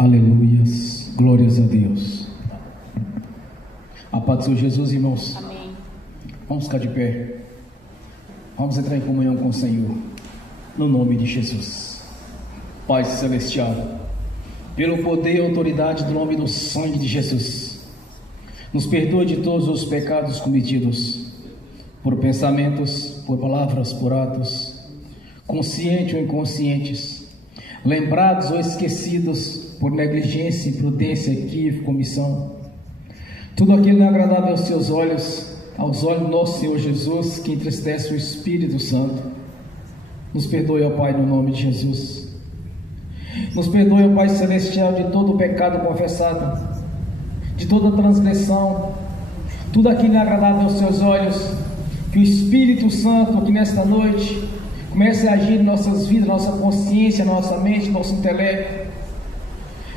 Aleluias, glórias a Deus. A paz do Senhor Jesus, irmãos. Amém. Vamos ficar de pé. Vamos entrar em comunhão com o Senhor, no nome de Jesus. Pai celestial, pelo poder e autoridade do nome do sangue de Jesus, nos perdoe de todos os pecados cometidos, por pensamentos, por palavras, por atos, conscientes ou inconscientes, lembrados ou esquecidos, por negligência, imprudência, equívoco, omissão. Tudo aquilo não é agradável aos seus olhos, aos olhos do nosso Senhor Jesus, que entristece o Espírito Santo. Nos perdoe, ó Pai, no nome de Jesus. Nos perdoe, ó Pai celestial, de todo o pecado confessado, de toda transgressão, tudo aquilo não é agradável aos seus olhos. Que o Espírito Santo aqui nesta noite comece a agir em nossas vidas, nossa consciência, nossa mente, nosso intelecto,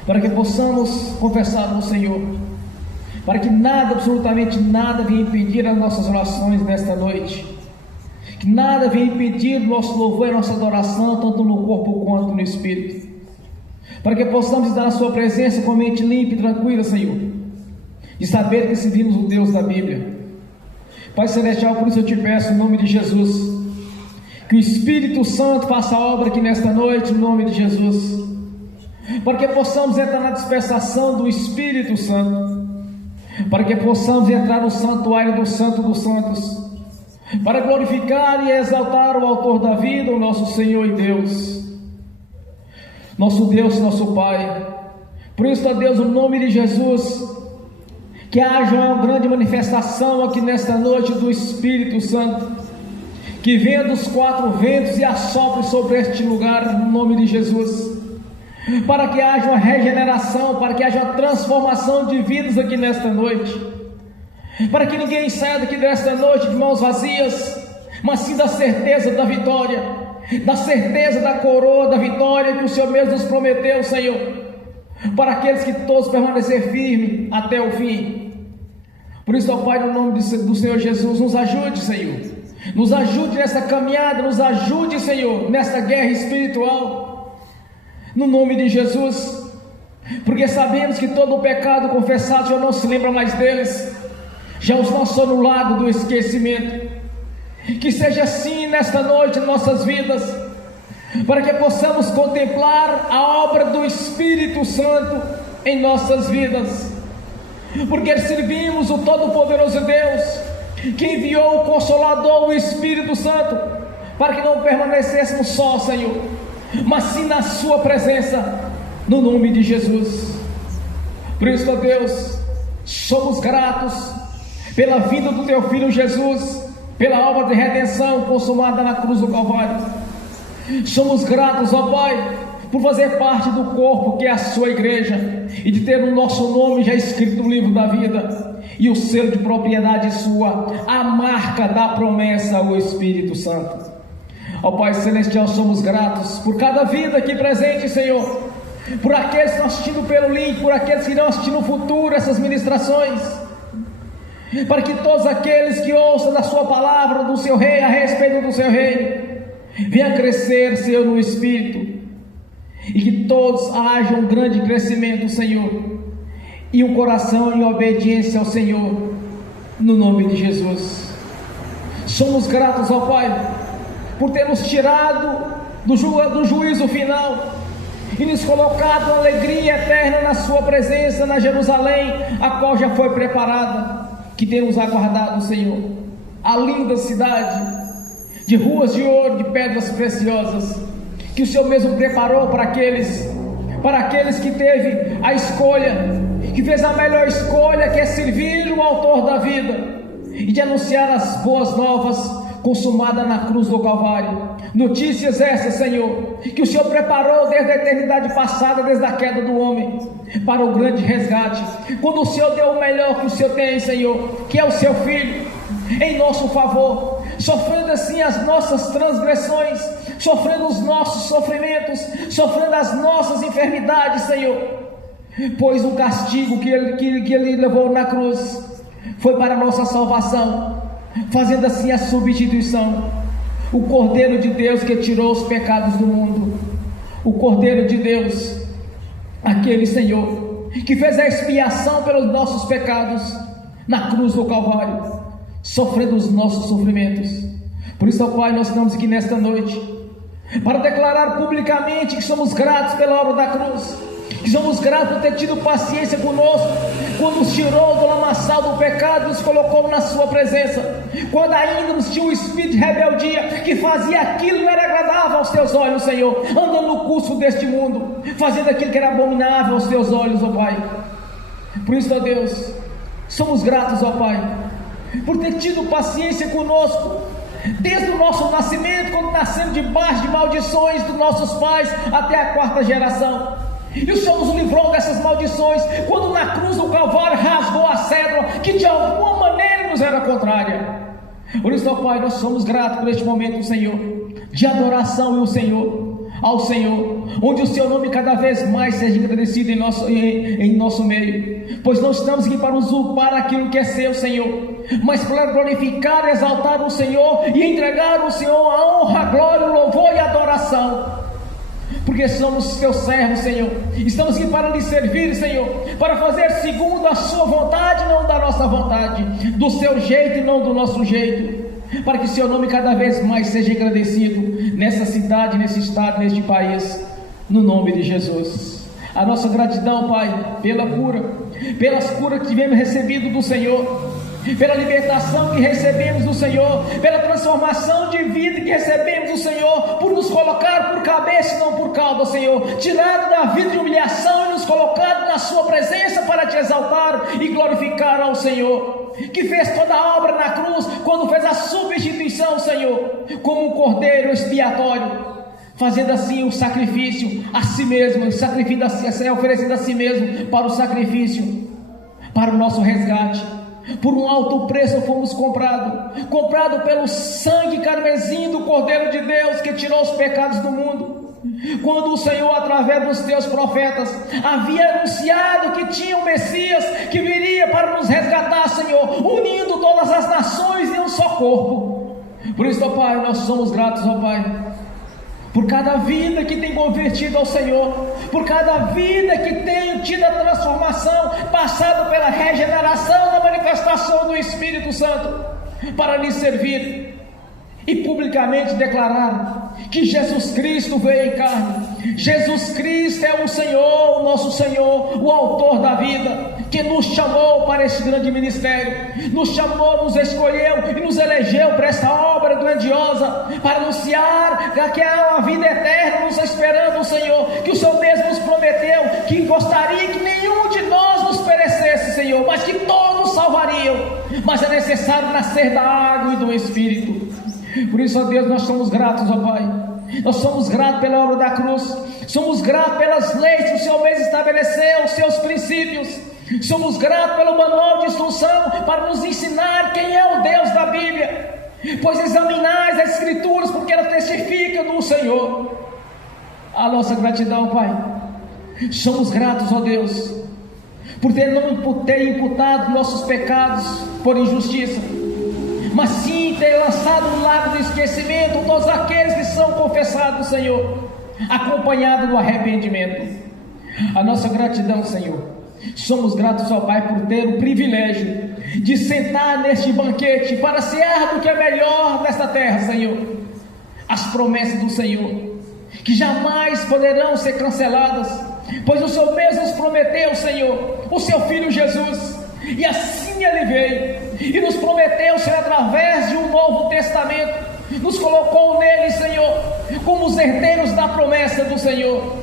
para que possamos confessar no Senhor, para que nada, absolutamente nada, venha impedir as nossas orações nesta noite, que nada venha impedir o nosso louvor e a nossa adoração, tanto no corpo quanto no Espírito, para que possamos estar na Sua presença com a mente limpa e tranquila, Senhor, e saber que servimos o Deus da Bíblia. Pai celestial, por isso eu te peço, em nome de Jesus, que o Espírito Santo faça a obra aqui nesta noite, em nome de Jesus, para que possamos entrar na dispensação do Espírito Santo, para que possamos entrar no santuário do Santo dos Santos, para glorificar e exaltar o Autor da vida, o nosso Senhor e Deus, nosso Pai. Por isso, ó Deus, no nome de Jesus, que haja uma grande manifestação aqui nesta noite do Espírito Santo, que venha dos quatro ventos e assopre sobre este lugar, no nome de Jesus, para que haja uma regeneração, para que haja uma transformação de vidas aqui nesta noite, para que ninguém saia daqui desta noite de mãos vazias, mas sim da certeza da vitória, da certeza da coroa da vitória que o Senhor mesmo nos prometeu, Senhor, para aqueles que todos permanecer firmes até o fim. Por isso, ó Pai, no nome do Senhor Jesus, nos ajude, Senhor, nos ajude nessa caminhada, nos ajude, Senhor, nessa guerra espiritual, no nome de Jesus, porque sabemos que todo o pecado confessado já não se lembra mais deles, já os nossos anulados do esquecimento. Que seja assim nesta noite em nossas vidas, para que possamos contemplar a obra do Espírito Santo em nossas vidas, porque servimos o Todo-Poderoso Deus, que enviou o Consolador, o Espírito Santo, para que não permanecêssemos só, Senhor, mas sim na Sua presença, no nome de Jesus. Por isso, ó Deus, somos gratos pela vinda do Teu Filho Jesus, pela obra de redenção consumada na cruz do Calvário. Somos gratos, ó Pai, por fazer parte do corpo que é a Sua igreja, e de ter o nosso nome já escrito no livro da vida, e o selo de propriedade sua, a marca da promessa, o Espírito Santo. Ó Pai celestial, somos gratos por cada vida aqui presente, Senhor, por aqueles que estão assistindo pelo link, por aqueles que irão assistir no futuro essas ministrações, para que todos aqueles que ouçam da Sua palavra, do Seu Reino, a respeito do Seu Reino, venham crescer, Senhor, no Espírito, e que todos hajam um grande crescimento, Senhor, e um coração em obediência ao Senhor, no nome de Jesus. Somos gratos, ó Pai, por ter nos tirado do juízo final e nos colocado uma alegria eterna na Sua presença, na Jerusalém, a qual já foi preparada, que temos aguardado, Senhor, a linda cidade, de ruas de ouro, de pedras preciosas, que o Senhor mesmo preparou para aqueles que teve a escolha, que fez a melhor escolha, que é servir o Autor da vida, e de anunciar as boas novas, consumada na cruz do Calvário. Notícias essas, Senhor, que o Senhor preparou desde a eternidade passada, desde a queda do homem, para o grande resgate, quando o Senhor deu o melhor que o Senhor tem, Senhor, que é o Seu Filho, em nosso favor, sofrendo assim as nossas transgressões, sofrendo os nossos sofrimentos, sofrendo as nossas enfermidades, Senhor, pois o castigo que Ele levou na cruz foi para a nossa salvação, fazendo assim a substituição. O Cordeiro de Deus que tirou os pecados do mundo, o Cordeiro de Deus aquele Senhor que fez a expiação pelos nossos pecados na cruz do Calvário, sofrendo os nossos sofrimentos. Por isso, ó Pai, nós estamos aqui nesta noite para declarar publicamente que somos gratos pela obra da cruz, que somos gratos por ter tido paciência conosco, quando nos tirou do lamaçal do pecado e nos colocou na sua presença, quando ainda nos tinha um espírito de rebeldia, que fazia aquilo que não era agradável aos teus olhos, Senhor, andando no curso deste mundo, fazendo aquilo que era abominável aos teus olhos, ó Pai. Por isso, ó Deus, somos gratos, ó Pai, por ter tido paciência conosco, desde o nosso nascimento, quando nascemos debaixo de maldições dos nossos pais, até a 4ª geração. E o Senhor nos livrou dessas maldições, quando na cruz do Calvário rasgou a cédula, que de alguma maneira nos era contrária. Por isso, ó Pai, nós somos gratos por este momento, Senhor, de adoração ao Senhor, onde o Seu nome cada vez mais seja agradecido em nosso meio, pois não estamos aqui para usurpar aquilo que é Seu, Senhor, mas para glorificar e exaltar o Senhor, e entregar ao Senhor a honra, a glória, o louvor e a adoração, porque somos Teus servos, Senhor. Estamos aqui para lhe servir, Senhor, para fazer segundo a Sua vontade, não da nossa vontade, do Seu jeito e não do nosso jeito, para que Seu nome cada vez mais seja agradecido nessa cidade, nesse estado, neste país, no nome de Jesus. A nossa gratidão, Pai, pelas curas que tivemos recebido do Senhor, pela libertação que recebemos do Senhor, pela transformação de vida que recebemos do Senhor, por nos colocar por cabeça e não por cauda, Senhor, tirado da vida de humilhação e nos colocado na Sua presença para Te exaltar e glorificar ao Senhor, que fez toda a obra na cruz, quando fez a substituição, Senhor, como um cordeiro expiatório, fazendo assim o sacrifício a si mesmo, oferecendo a si mesmo para o sacrifício, para o nosso resgate. Por um alto preço fomos comprado pelo sangue carmesim do Cordeiro de Deus, que tirou os pecados do mundo. Quando o Senhor, através dos Teus profetas, havia anunciado que tinha um Messias que viria para nos resgatar, Senhor, unindo todas as nações em um só corpo. Por isso, ó Pai, nós somos gratos, ó Pai, por cada vida que tem convertido ao Senhor, por cada vida que tem tido a transformação, passado pela regeneração da manifestação do Espírito Santo, para lhe servir e publicamente declarar que Jesus Cristo veio em carne. Jesus Cristo é o Senhor, o nosso Senhor, o autor da vida, que nos chamou para esse grande ministério, nos chamou, nos escolheu e nos elegeu para essa obra grandiosa, para anunciar que há uma vida eterna nos esperando, o Senhor, que o Senhor mesmo nos prometeu, que gostaria que nenhum de nós nos perecesse, Senhor, mas que todos salvariam. Mas é necessário nascer da água e do Espírito. Por isso, ó Deus, nós somos gratos, ó Pai. Nós somos gratos pela obra da cruz, somos gratos pelas leis que o Senhor mesmo estabeleceu, os seus princípios. Somos gratos pelo manual de instrução para nos ensinar quem é o Deus da Bíblia, pois examinais as Escrituras, porque elas testificam do Senhor. A nossa gratidão, Pai. Somos gratos, ó Deus, por ter imputado nossos pecados por injustiça, mas sim ter lançado no lago do esquecimento todos aqueles que são confessados, Senhor, acompanhado do arrependimento. A nossa gratidão, Senhor. Somos gratos ao Pai por ter o privilégio de sentar neste banquete para cear do que é melhor desta terra, Senhor. As promessas do Senhor, que jamais poderão ser canceladas, pois o Senhor mesmo nos prometeu, Senhor, o Seu Filho Jesus, e assim Ele veio e nos prometeu, Senhor, através de um novo testamento, nos colocou nele, Senhor, como os herdeiros da promessa do Senhor,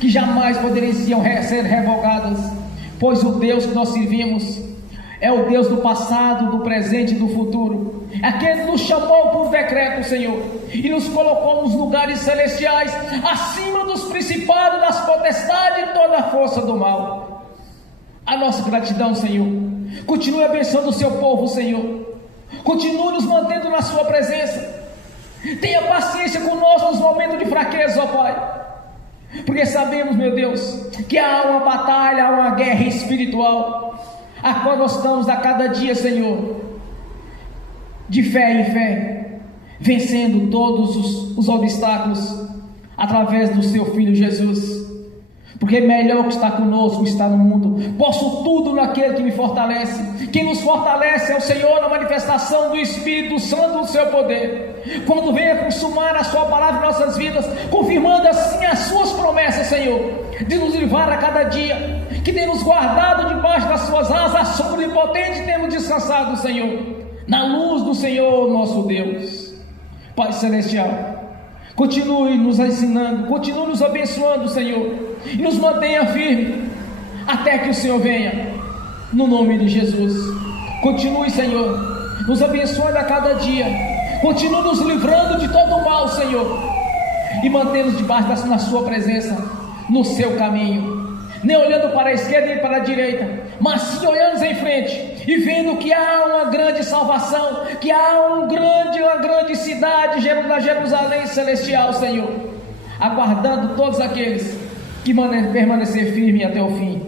que jamais poderiam ser revogadas, pois o Deus que nós servimos é o Deus do passado, do presente e do futuro, aquele que nos chamou por decreto, Senhor, e nos colocou nos lugares celestiais, acima dos principados, das potestades e toda a força do mal. A nossa gratidão, Senhor. Continue abençoando o Seu povo, Senhor. Continue nos mantendo na Sua presença. Tenha paciência conosco nos momentos de fraqueza, ó Pai, porque sabemos, meu Deus, que há uma batalha, há uma guerra espiritual, a qual nós estamos a cada dia, Senhor, de fé em fé, vencendo todos os obstáculos através do Seu Filho Jesus. porque melhor que está conosco está no mundo. Posso tudo naquele que me fortalece. Quem nos fortalece é o Senhor, na manifestação do Espírito Santo, do seu poder, quando venha consumar a sua palavra em nossas vidas, confirmando assim as suas promessas, Senhor, de nos livrar a cada dia, que tem nos guardado debaixo das suas asas, a sombra onipotente, temos descansado, Senhor, na luz do Senhor nosso Deus. Pai Celestial, continue nos ensinando, continue nos abençoando, Senhor, e nos mantenha firme até que o Senhor venha, no nome de Jesus. Continue, Senhor, nos abençoando a cada dia, continue nos livrando de todo o mal, Senhor, e mantê-nos debaixo da sua presença, no seu caminho, nem olhando para a esquerda nem para a direita, mas sim olhando em frente e vendo que há uma grande salvação, que há uma grande cidade, Jerusalém celestial, Senhor, aguardando todos aqueles que permanecer firme até o fim.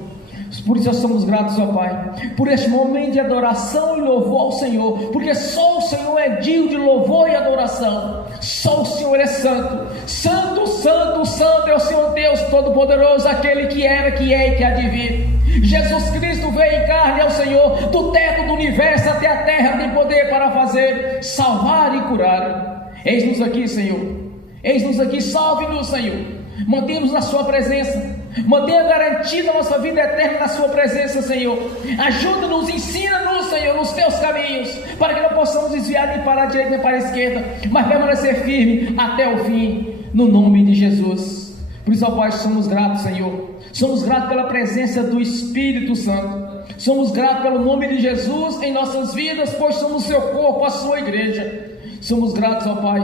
Por isso somos gratos, ó Pai, por este momento de adoração e louvor ao Senhor, porque só o Senhor é digno de louvor e adoração. Só o Senhor é santo, santo, santo, santo é o Senhor Deus Todo-Poderoso, aquele que era, que é e que há de vir. Jesus Cristo veio em carne ao Senhor, do teto do universo até a terra, tem poder para fazer, salvar e curar. Eis-nos aqui, Senhor, eis-nos aqui, salve-nos, Senhor, mantemos na sua presença, mantenha garantida a nossa vida eterna na sua presença, Senhor. Ajuda-nos, ensina-nos, Senhor, nos teus caminhos, para que não possamos desviar nem para a direita nem para a esquerda, mas permanecer firme até o fim, no nome de Jesus. Por isso, ó Pai, somos gratos, Senhor, somos gratos pela presença do Espírito Santo, somos gratos pelo nome de Jesus em nossas vidas, pois somos seu corpo, a sua igreja. Somos gratos, ó Pai,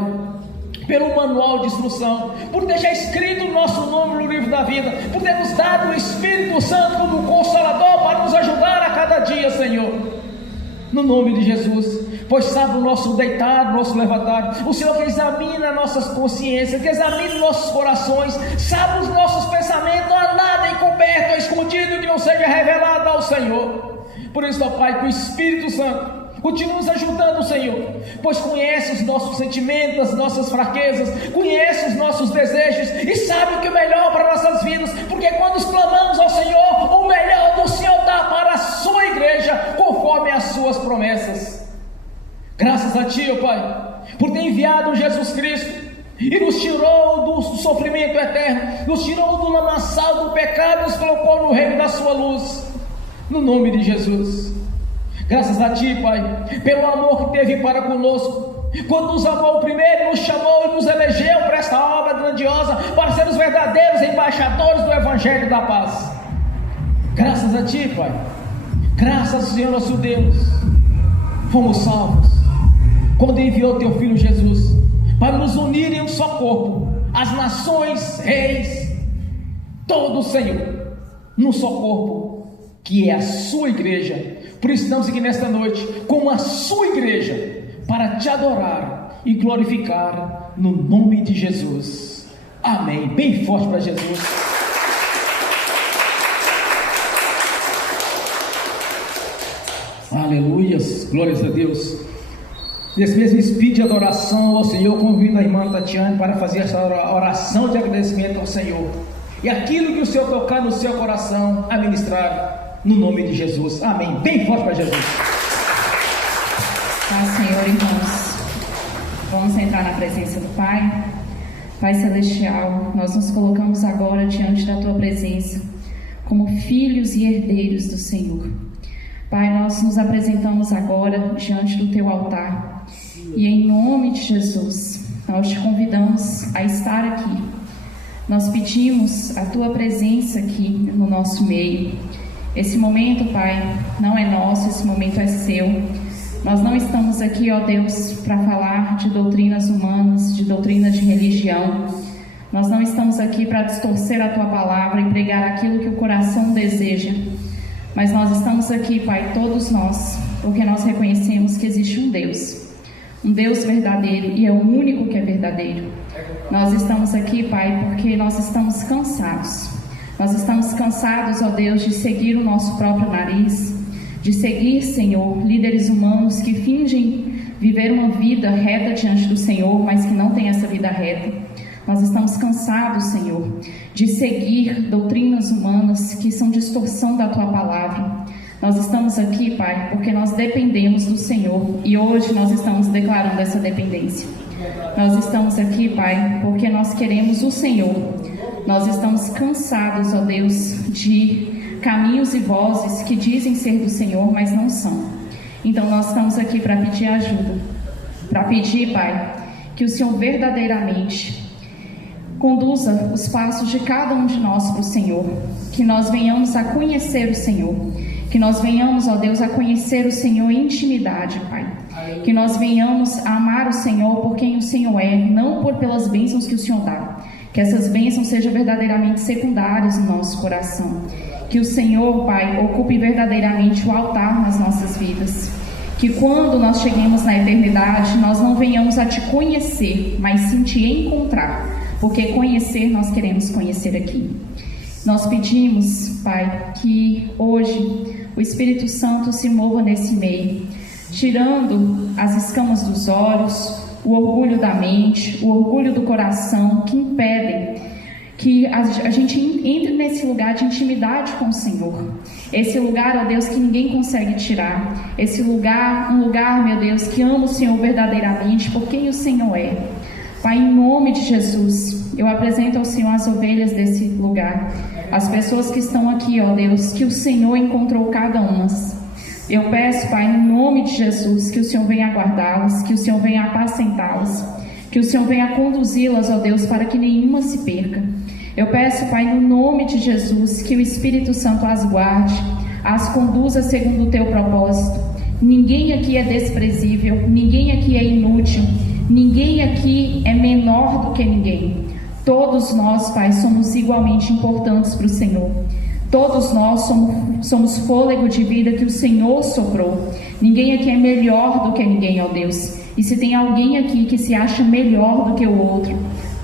pelo manual de instrução, por deixar escrito o nosso nome no livro da vida, por ter nos dado o Espírito Santo como consolador para nos ajudar a cada dia, Senhor, no nome de Jesus. Pois sabe o nosso deitar, o nosso levantar, o Senhor que examina nossas consciências, que examina nossos corações, sabe os nossos pensamentos, não há nada encoberto ou escondido que não seja revelado ao Senhor. Por isso, ó Pai, que o Espírito Santo continua nos ajudando, Senhor, pois conhece os nossos sentimentos, as nossas fraquezas, conhece os nossos desejos e sabe o que é melhor para nossas vidas, porque quando clamamos ao Senhor, o melhor do Senhor dá para a sua igreja, conforme as suas promessas. Graças a Ti, ó Pai, por ter enviado Jesus Cristo e nos tirou do sofrimento eterno, nos tirou do lamaçal do pecado, nos colocou no reino da sua luz, no nome de Jesus. Graças a Ti, Pai, pelo amor que teve para conosco, quando nos amou primeiro, nos chamou e nos elegeu para esta obra grandiosa, para ser os verdadeiros embaixadores do Evangelho da Paz. Graças a Ti, Pai, graças ao Senhor nosso Deus, fomos salvos quando enviou Teu Filho Jesus para nos unir em um só corpo, as nações, reis, todo o Senhor, num só corpo, que é a sua igreja. Por isso estamos aqui nesta noite como a sua igreja, para Te adorar e glorificar no nome de Jesus. Amém. Bem forte para Jesus. Aleluias, glórias a Deus. Nesse mesmo espírito de adoração ao Senhor, convido a irmã Tatiane para fazer essa oração de agradecimento ao Senhor, e aquilo que o Senhor tocar no seu coração, a ministrar no nome de Jesus. Amém. Bem forte para Jesus. Paz, Senhor, irmãos. Vamos entrar na presença do Pai. Pai Celestial, nós nos colocamos agora diante da Tua presença como filhos e herdeiros do Senhor. Pai, nós nos apresentamos agora diante do Teu altar e em nome de Jesus, nós Te convidamos a estar aqui. Nós pedimos a Tua presença aqui no nosso meio. Esse momento, Pai, não é nosso, esse momento é Seu. Nós não estamos aqui, ó Deus, para falar de doutrinas humanas, de doutrinas de religião. Nós não estamos aqui para distorcer a Tua palavra e pregar aquilo que o coração deseja. Mas nós estamos aqui, Pai, todos nós, porque nós reconhecemos que existe um Deus verdadeiro, e é o único que é verdadeiro. Nós estamos aqui, Pai, porque nós estamos cansados. Nós estamos cansados, ó Deus, de seguir o nosso próprio nariz, de seguir, Senhor, líderes humanos que fingem viver uma vida reta diante do Senhor, mas que não tem essa vida reta. Nós estamos cansados, Senhor, de seguir doutrinas humanas que são distorção da Tua palavra. Nós estamos aqui, Pai, porque nós dependemos do Senhor e hoje nós estamos declarando essa dependência. Nós estamos aqui, Pai, porque nós queremos o Senhor. Nós estamos cansados, ó Deus, de caminhos e vozes que dizem ser do Senhor, mas não são. Então nós estamos aqui para pedir ajuda, para pedir, Pai, que o Senhor verdadeiramente conduza os passos de cada um de nós para o Senhor, que nós venhamos a conhecer o Senhor, que nós venhamos, ó Deus, a conhecer o Senhor em intimidade, Pai, que nós venhamos a amar o Senhor por quem o Senhor é, não pelas bênçãos que o Senhor dá, que essas bênçãos sejam verdadeiramente secundárias no nosso coração, que o Senhor, Pai, ocupe verdadeiramente o altar nas nossas vidas, que quando nós cheguemos na eternidade, nós não venhamos a Te conhecer, mas sim Te encontrar, porque conhecer nós queremos conhecer aqui. Nós pedimos, Pai, que hoje o Espírito Santo se mova nesse meio, tirando as escamas dos olhos, o orgulho da mente, o orgulho do coração, que impedem que a gente entre nesse lugar de intimidade com o Senhor. Esse lugar, ó Deus, que ninguém consegue tirar. Esse lugar, um lugar, meu Deus, que ama o Senhor verdadeiramente por quem o Senhor é. Pai, em nome de Jesus, eu apresento ao Senhor as ovelhas desse lugar, as pessoas que estão aqui, ó Deus, que o Senhor encontrou cada uma. Eu peço, Pai, em nome de Jesus, que o Senhor venha guardá-las, que o Senhor venha apacentá-las, que o Senhor venha conduzi-las, ó Deus, para que nenhuma se perca. Eu peço, Pai, no nome de Jesus, que o Espírito Santo as guarde, as conduza segundo o Teu propósito. Ninguém aqui é desprezível, ninguém aqui é inútil, ninguém aqui é menor do que ninguém. Todos nós, Pai, somos igualmente importantes para o Senhor. Todos nós somos fôlego de vida que o Senhor soprou. Ninguém aqui é melhor do que ninguém, ó Deus. E se tem alguém aqui que se acha melhor do que o outro,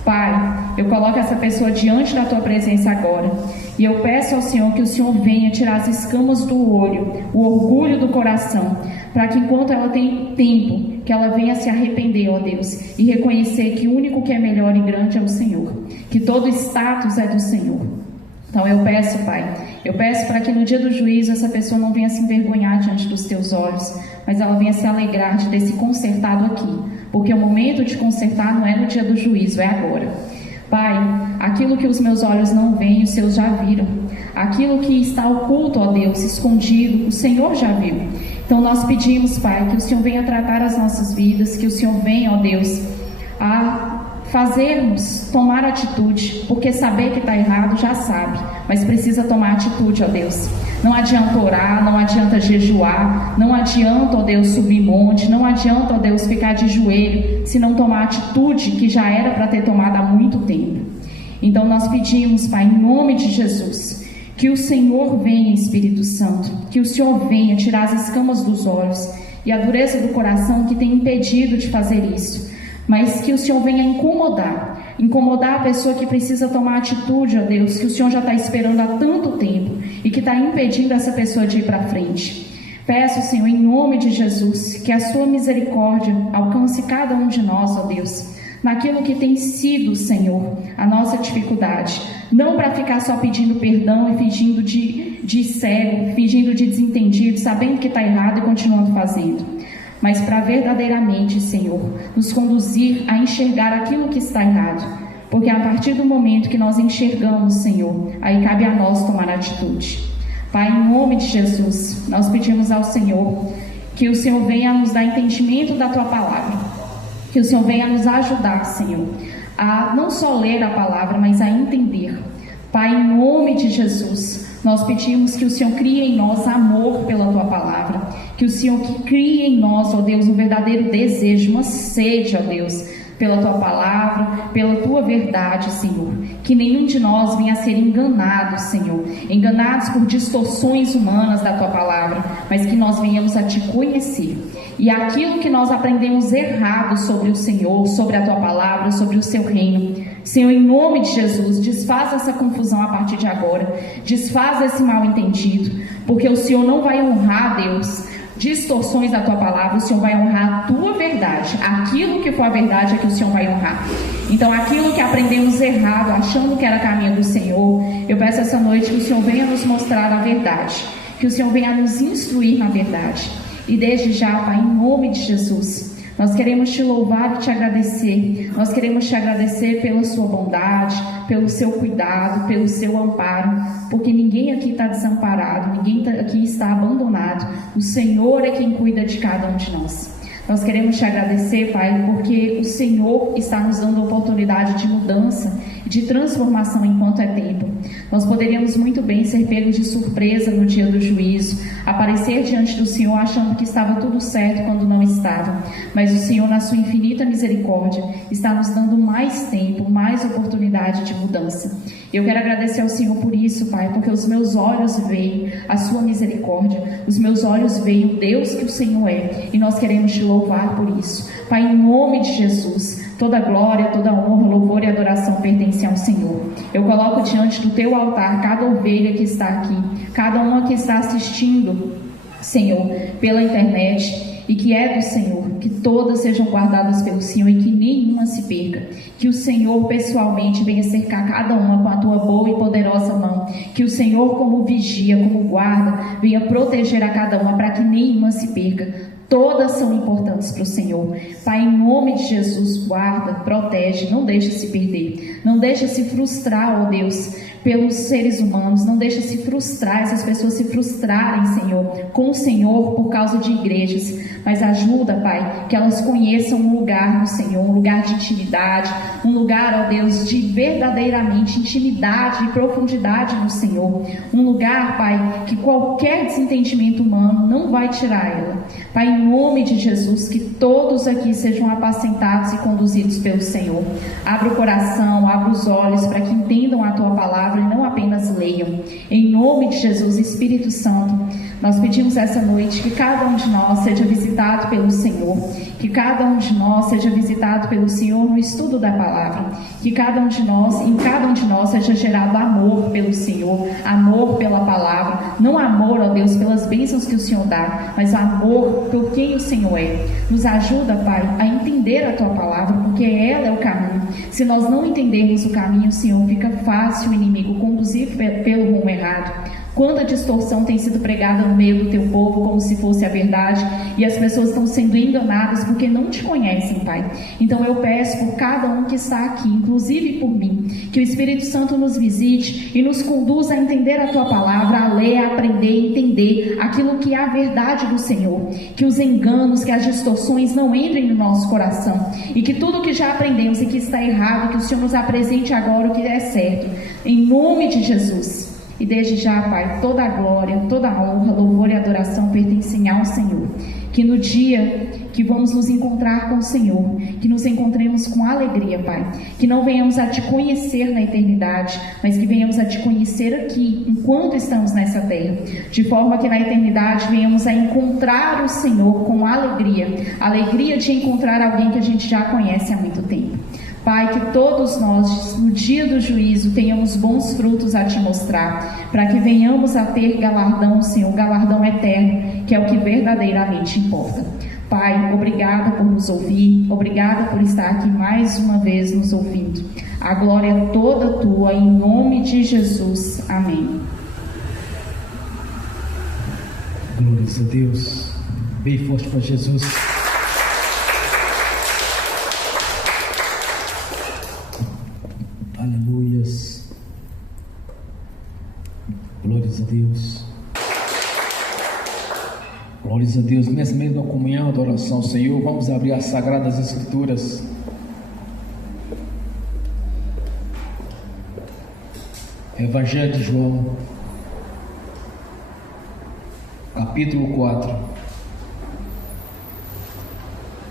Pai, eu coloco essa pessoa diante da Tua presença agora. E eu peço ao Senhor que o Senhor venha tirar as escamas do olho, o orgulho do coração, para que enquanto ela tem tempo, que ela venha se arrepender, ó Deus, e reconhecer que o único que é melhor e grande é o Senhor, que todo status é do Senhor. Então eu peço, Pai, eu peço para que no dia do juízo essa pessoa não venha se envergonhar diante dos Teus olhos, mas ela venha se alegrar de ter se consertado aqui, porque o momento de consertar não é no dia do juízo, é agora. Pai, aquilo que os meus olhos não veem, os Seus já viram. Aquilo que está oculto, ó Deus, escondido, o Senhor já viu. Então nós pedimos, Pai, que o Senhor venha tratar as nossas vidas, que o Senhor venha, ó Deus, a fazermos tomar atitude, porque saber que está errado já sabe, mas precisa tomar atitude, ó Deus. Não adianta orar, não adianta jejuar, não adianta, ó Deus, subir monte, não adianta, ó Deus, ficar de joelho, se não tomar atitude que já era para ter tomado há muito tempo. Então nós pedimos, Pai, em nome de Jesus, que o Senhor venha, Espírito Santo, que o Senhor venha tirar as escamas dos olhos e a dureza do coração que tem impedido de fazer isso, mas que o Senhor venha incomodar a pessoa que precisa tomar atitude, ó Deus, que o Senhor já está esperando há tanto tempo e que está impedindo essa pessoa de ir para frente. Peço, Senhor, em nome de Jesus, que a Sua misericórdia alcance cada um de nós, ó Deus, naquilo que tem sido, Senhor, a nossa dificuldade, não para ficar só pedindo perdão e fingindo de cego, fingindo de desentendido, sabendo que está errado e continuando fazendo, mas para verdadeiramente, Senhor, nos conduzir a enxergar aquilo que está errado, porque a partir do momento que nós enxergamos, Senhor, aí cabe a nós tomar atitude. Pai, em nome de Jesus, nós pedimos ao Senhor que o Senhor venha nos dar entendimento da Tua palavra, que o Senhor venha nos ajudar, Senhor, a não só ler a palavra, mas a entender. Pai, em nome de Jesus, nós pedimos que o Senhor crie em nós amor pela Tua palavra, que o Senhor crie em nós, ó Deus, um verdadeiro desejo, uma sede, ó Deus, pela Tua palavra, pela Tua verdade, Senhor. Que nenhum de nós venha a ser enganado, Senhor, enganados por distorções humanas da Tua palavra, mas que nós venhamos a Te conhecer. E aquilo que nós aprendemos errado sobre o Senhor, sobre a Tua palavra, sobre o Seu reino, Senhor, em nome de Jesus, desfaz essa confusão a partir de agora, desfaz esse mal entendido, porque o Senhor não vai honrar, Deus, distorções da tua palavra, o Senhor vai honrar a tua verdade. Aquilo que for a verdade é que o Senhor vai honrar. Então, aquilo que aprendemos errado, achando que era caminho do Senhor, eu peço essa noite que o Senhor venha nos mostrar a verdade, que o Senhor venha nos instruir na verdade. E desde já, Pai, em nome de Jesus, nós queremos te louvar e te agradecer. Nós queremos te agradecer pela sua bondade, pelo seu cuidado, pelo seu amparo, porque ninguém aqui está desamparado, ninguém aqui está abandonado. O Senhor é quem cuida de cada um de nós. Nós queremos te agradecer, Pai, porque o Senhor está nos dando a oportunidade de mudança, de transformação enquanto é tempo. Nós poderíamos muito bem ser pegos de surpresa no dia do juízo, aparecer diante do Senhor achando que estava tudo certo quando não estava. Mas o Senhor, na sua infinita misericórdia, está nos dando mais tempo, mais oportunidade de mudança. Eu quero agradecer ao Senhor por isso, Pai, porque os meus olhos veem a sua misericórdia, os meus olhos veem o Deus que o Senhor é, e nós queremos te louvar por isso. Pai, em nome de Jesus, toda glória, toda honra, louvor e adoração pertencem ao Senhor. Eu coloco diante do teu altar cada ovelha que está aqui, cada uma que está assistindo, Senhor, pela internet, e que é do Senhor, que todas sejam guardadas pelo Senhor e que nenhuma se perca. Que o Senhor pessoalmente venha cercar cada uma com a tua boa e poderosa mão. Que o Senhor, como vigia, como guarda, venha proteger a cada uma para que nenhuma se perca. Todas são importantes para o Senhor. Pai, em nome de Jesus, guarda, protege, não deixa se perder. Não deixa se frustrar, ó Deus, pelos seres humanos. Não deixa se frustrar, essas pessoas se frustrarem, Senhor, com o Senhor por causa de igrejas. Mas ajuda, Pai, que elas conheçam um lugar no Senhor, um lugar de intimidade, um lugar, ó Deus, de verdadeiramente intimidade e profundidade no Senhor. Um lugar, Pai, que qualquer desentendimento humano não vai tirar ela. Pai, em nome de Jesus, que todos aqui sejam apacentados e conduzidos pelo Senhor. Abra o coração, abra os olhos para que entendam a Tua palavra e não apenas leiam. Em nome de Jesus, Espírito Santo, nós pedimos essa noite que cada um de nós seja visitado pelo Senhor, que cada um de nós seja visitado pelo Senhor no estudo da palavra, que cada um de nós, em cada um de nós seja gerado amor pelo Senhor, amor pela palavra, não amor, ó Deus, pelas bênçãos que o Senhor dá, mas amor por quem o Senhor é. Nos ajuda, Pai, a entender a Tua palavra, porque ela é o caminho. Se nós não entendermos o caminho, Senhor, fica fácil o inimigo conduzir pelo rumo errado. Quanta distorção tem sido pregada no meio do teu povo como se fosse a verdade, e as pessoas estão sendo enganadas porque não te conhecem, Pai. Então eu peço por cada um que está aqui, inclusive por mim, que o Espírito Santo nos visite e nos conduza a entender a Tua palavra, a ler, a aprender e entender aquilo que é a verdade do Senhor, que os enganos, que as distorções não entrem no nosso coração, e que tudo que já aprendemos e que está errado, que o Senhor nos apresente agora o que é certo, em nome de Jesus. E desde já, Pai, toda a glória, toda a honra, louvor e adoração pertencem ao Senhor. Que no dia que vamos nos encontrar com o Senhor, que nos encontremos com alegria, Pai. Que não venhamos a Te conhecer na eternidade, mas que venhamos a Te conhecer aqui, enquanto estamos nessa terra. De forma que na eternidade venhamos a encontrar o Senhor com alegria. Alegria de encontrar alguém que a gente já conhece há muito tempo. Pai, que todos nós, no dia do juízo, tenhamos bons frutos a Te mostrar, para que venhamos a ter galardão, Senhor, galardão eterno, que é o que verdadeiramente importa. Pai, obrigada por nos ouvir, obrigada por estar aqui mais uma vez nos ouvindo. A glória é toda Tua, em nome de Jesus. Amém. Glórias a Deus. Bem forte para Jesus. Aleluias. Glórias a Deus. Glórias a Deus. Nessa mesma comunhão, adoração ao Senhor, vamos abrir as Sagradas Escrituras. Evangelho de João, capítulo 4.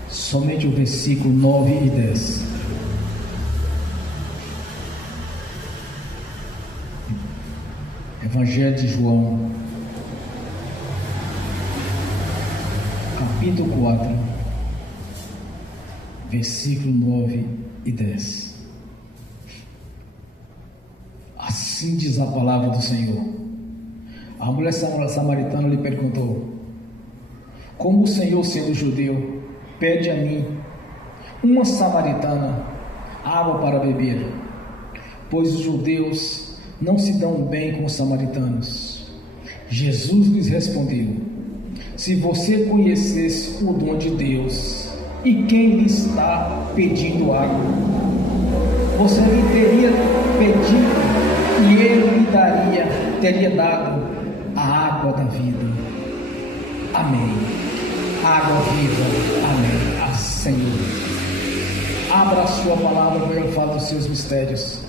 Somente o versículo 9 e 10. Evangelho de João, capítulo 4, versículo 9 e 10. Assim diz a palavra do Senhor. A mulher samaritana lhe perguntou: como o Senhor, sendo judeu, pede a mim, uma samaritana, água para beber, pois os judeus não se dão bem com os samaritanos. Jesus lhes respondeu: se você conhecesse o dom de Deus e quem lhe está pedindo água, você lhe teria pedido e ele lhe teria dado a água da vida. Amém. Água viva. Amém. Ah, Senhor, abra a sua palavra para eu falar dos seus mistérios,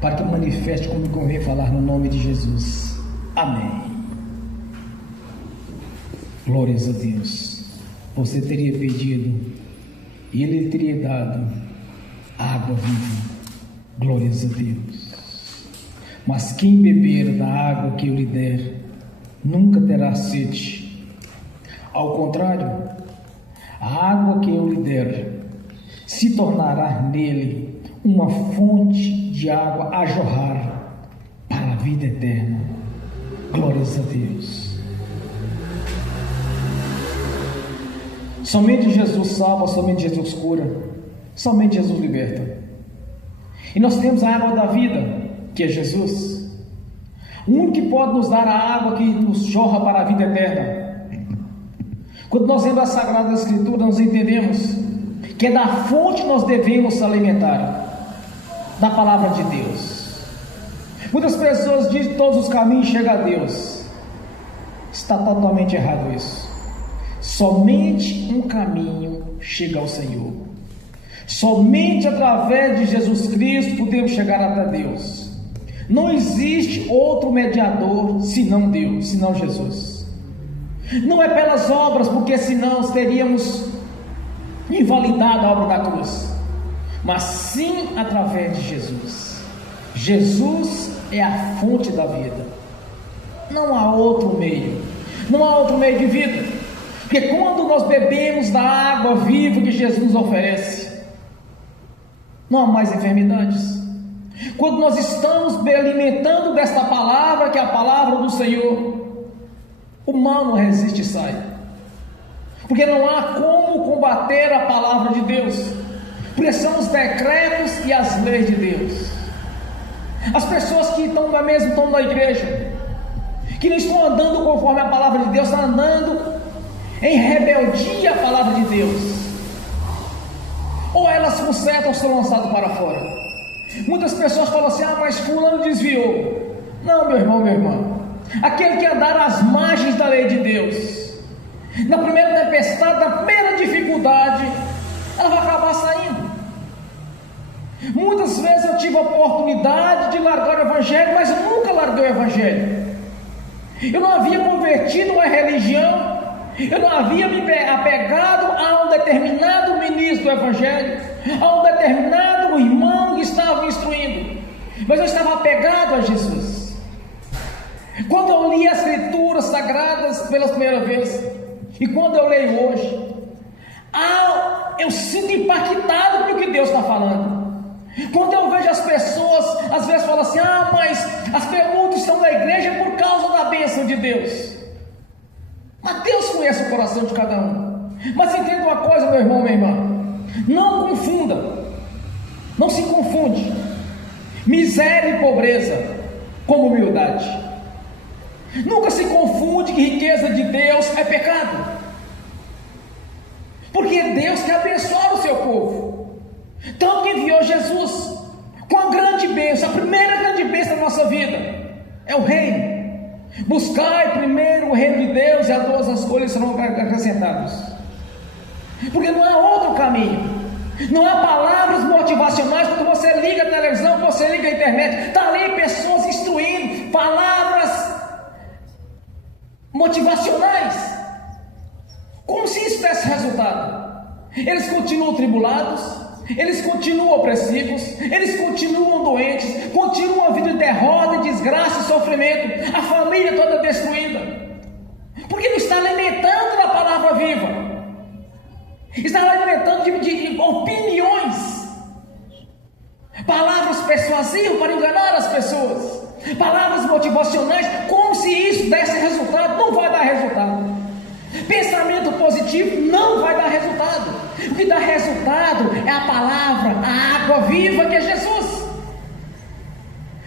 para que manifeste como convém falar no nome de Jesus. Amém. Glórias a Deus. Você teria pedido e ele teria dado água viva. Glórias a Deus. Mas quem beber da água que eu lhe der, nunca terá sede. Ao contrário, a água que eu lhe der se tornará nele uma fonte de água a jorrar para a vida eterna. Glórias a Deus. Somente Jesus salva, somente Jesus cura, somente Jesus liberta. E nós temos a água da vida, que é Jesus, o único que pode nos dar a água que nos jorra para a vida eterna. Quando nós lemos a Sagrada Escritura, nós entendemos que é da fonte que nós devemos alimentar, da palavra de Deus. Muitas pessoas dizem que todos os caminhos chegam a Deus. Está totalmente errado isso. Somente um caminho chega ao Senhor. Somente através de Jesus Cristo podemos chegar até Deus. Não existe outro mediador senão Deus, senão Jesus. Não é pelas obras, porque senão teríamos invalidado a obra da cruz, mas sim através de Jesus. Jesus é a fonte da vida. Não há outro meio, não há outro meio de vida, porque quando nós bebemos da água viva que Jesus nos oferece, não há mais enfermidades. Quando nós estamos alimentando desta palavra, que é a palavra do Senhor, o mal não resiste e sai, porque não há como combater a palavra de Deus, porque são os decretos e as leis de Deus. As pessoas que estão na igreja, que não estão andando conforme a palavra de Deus, estão andando em rebeldia à palavra de Deus, ou elas consertam ou são lançadas para fora. Muitas pessoas falam assim: mas fulano desviou. Não, meu irmão, minha irmã, aquele que andar às margens da lei de Deus, na primeira tempestade, na primeira dificuldade, ela vai acabar saindo. Muitas vezes eu tive a oportunidade de largar o Evangelho, mas eu nunca larguei o Evangelho. Eu não havia convertido uma religião, eu não havia me apegado a um determinado ministro do Evangelho, a um determinado irmão que estava me instruindo, mas eu estava apegado a Jesus. Quando eu li as Escrituras Sagradas pela primeira vez, e quando eu leio hoje, eu sinto impactado pelo que Deus está falando. Quando eu vejo as pessoas, às vezes falam assim: mas as perguntas estão na igreja por causa da bênção de Deus. Mas Deus conhece o coração de cada um. Mas entenda uma coisa, meu irmão, minha irmã, não confunda, não se confunde miséria e pobreza com humildade. Nunca se confunde que riqueza de Deus é pecado, porque Deus quer abençoar o seu povo, tanto que enviou Jesus com a grande bênção. A primeira grande bênção da nossa vida é o reino. Buscai primeiro o reino de Deus, e as duas as coisas serão acrescentadas. Porque não há outro caminho. Não há palavras motivacionais. Quando você liga a televisão, você liga a internet, está ali pessoas instruindo, palavras motivacionais, como se isso desse resultado. Eles continuam tribulados, eles continuam opressivos, eles continuam doentes, continuam a vida de derrota, desgraça e sofrimento, a família toda destruída, porque não está alimentando da palavra viva, está alimentando de opiniões, palavras persuasivas para enganar as pessoas, palavras motivacionais, como se isso desse resultado. Não vai dar resultado. Pensamento positivo não vai dar resultado. O que dá resultado é a palavra, a água viva que é Jesus.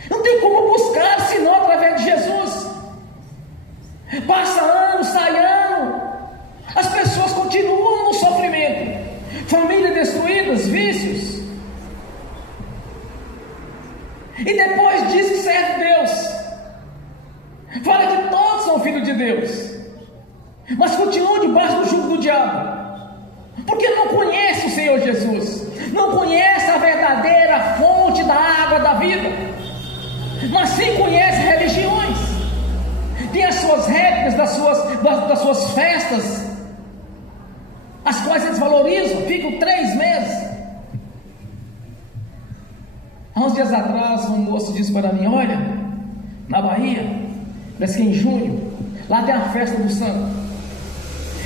Não tem como buscar senão através de Jesus. Passa ano, sai ano, as pessoas continuam no sofrimento, famílias destruídas, vícios, e depois diz que serve Deus, fala que todos são filhos de Deus, mas continuam debaixo do jugo do diabo, porque não conhece o Senhor Jesus, não conhece a verdadeira fonte da água da vida, mas sim conhece religiões, tem as suas regras das suas festas, as quais eles valorizam, ficam 3 meses. Há uns dias atrás, um moço disse para mim: olha, na Bahia, parece que em junho, lá tem a festa do santo.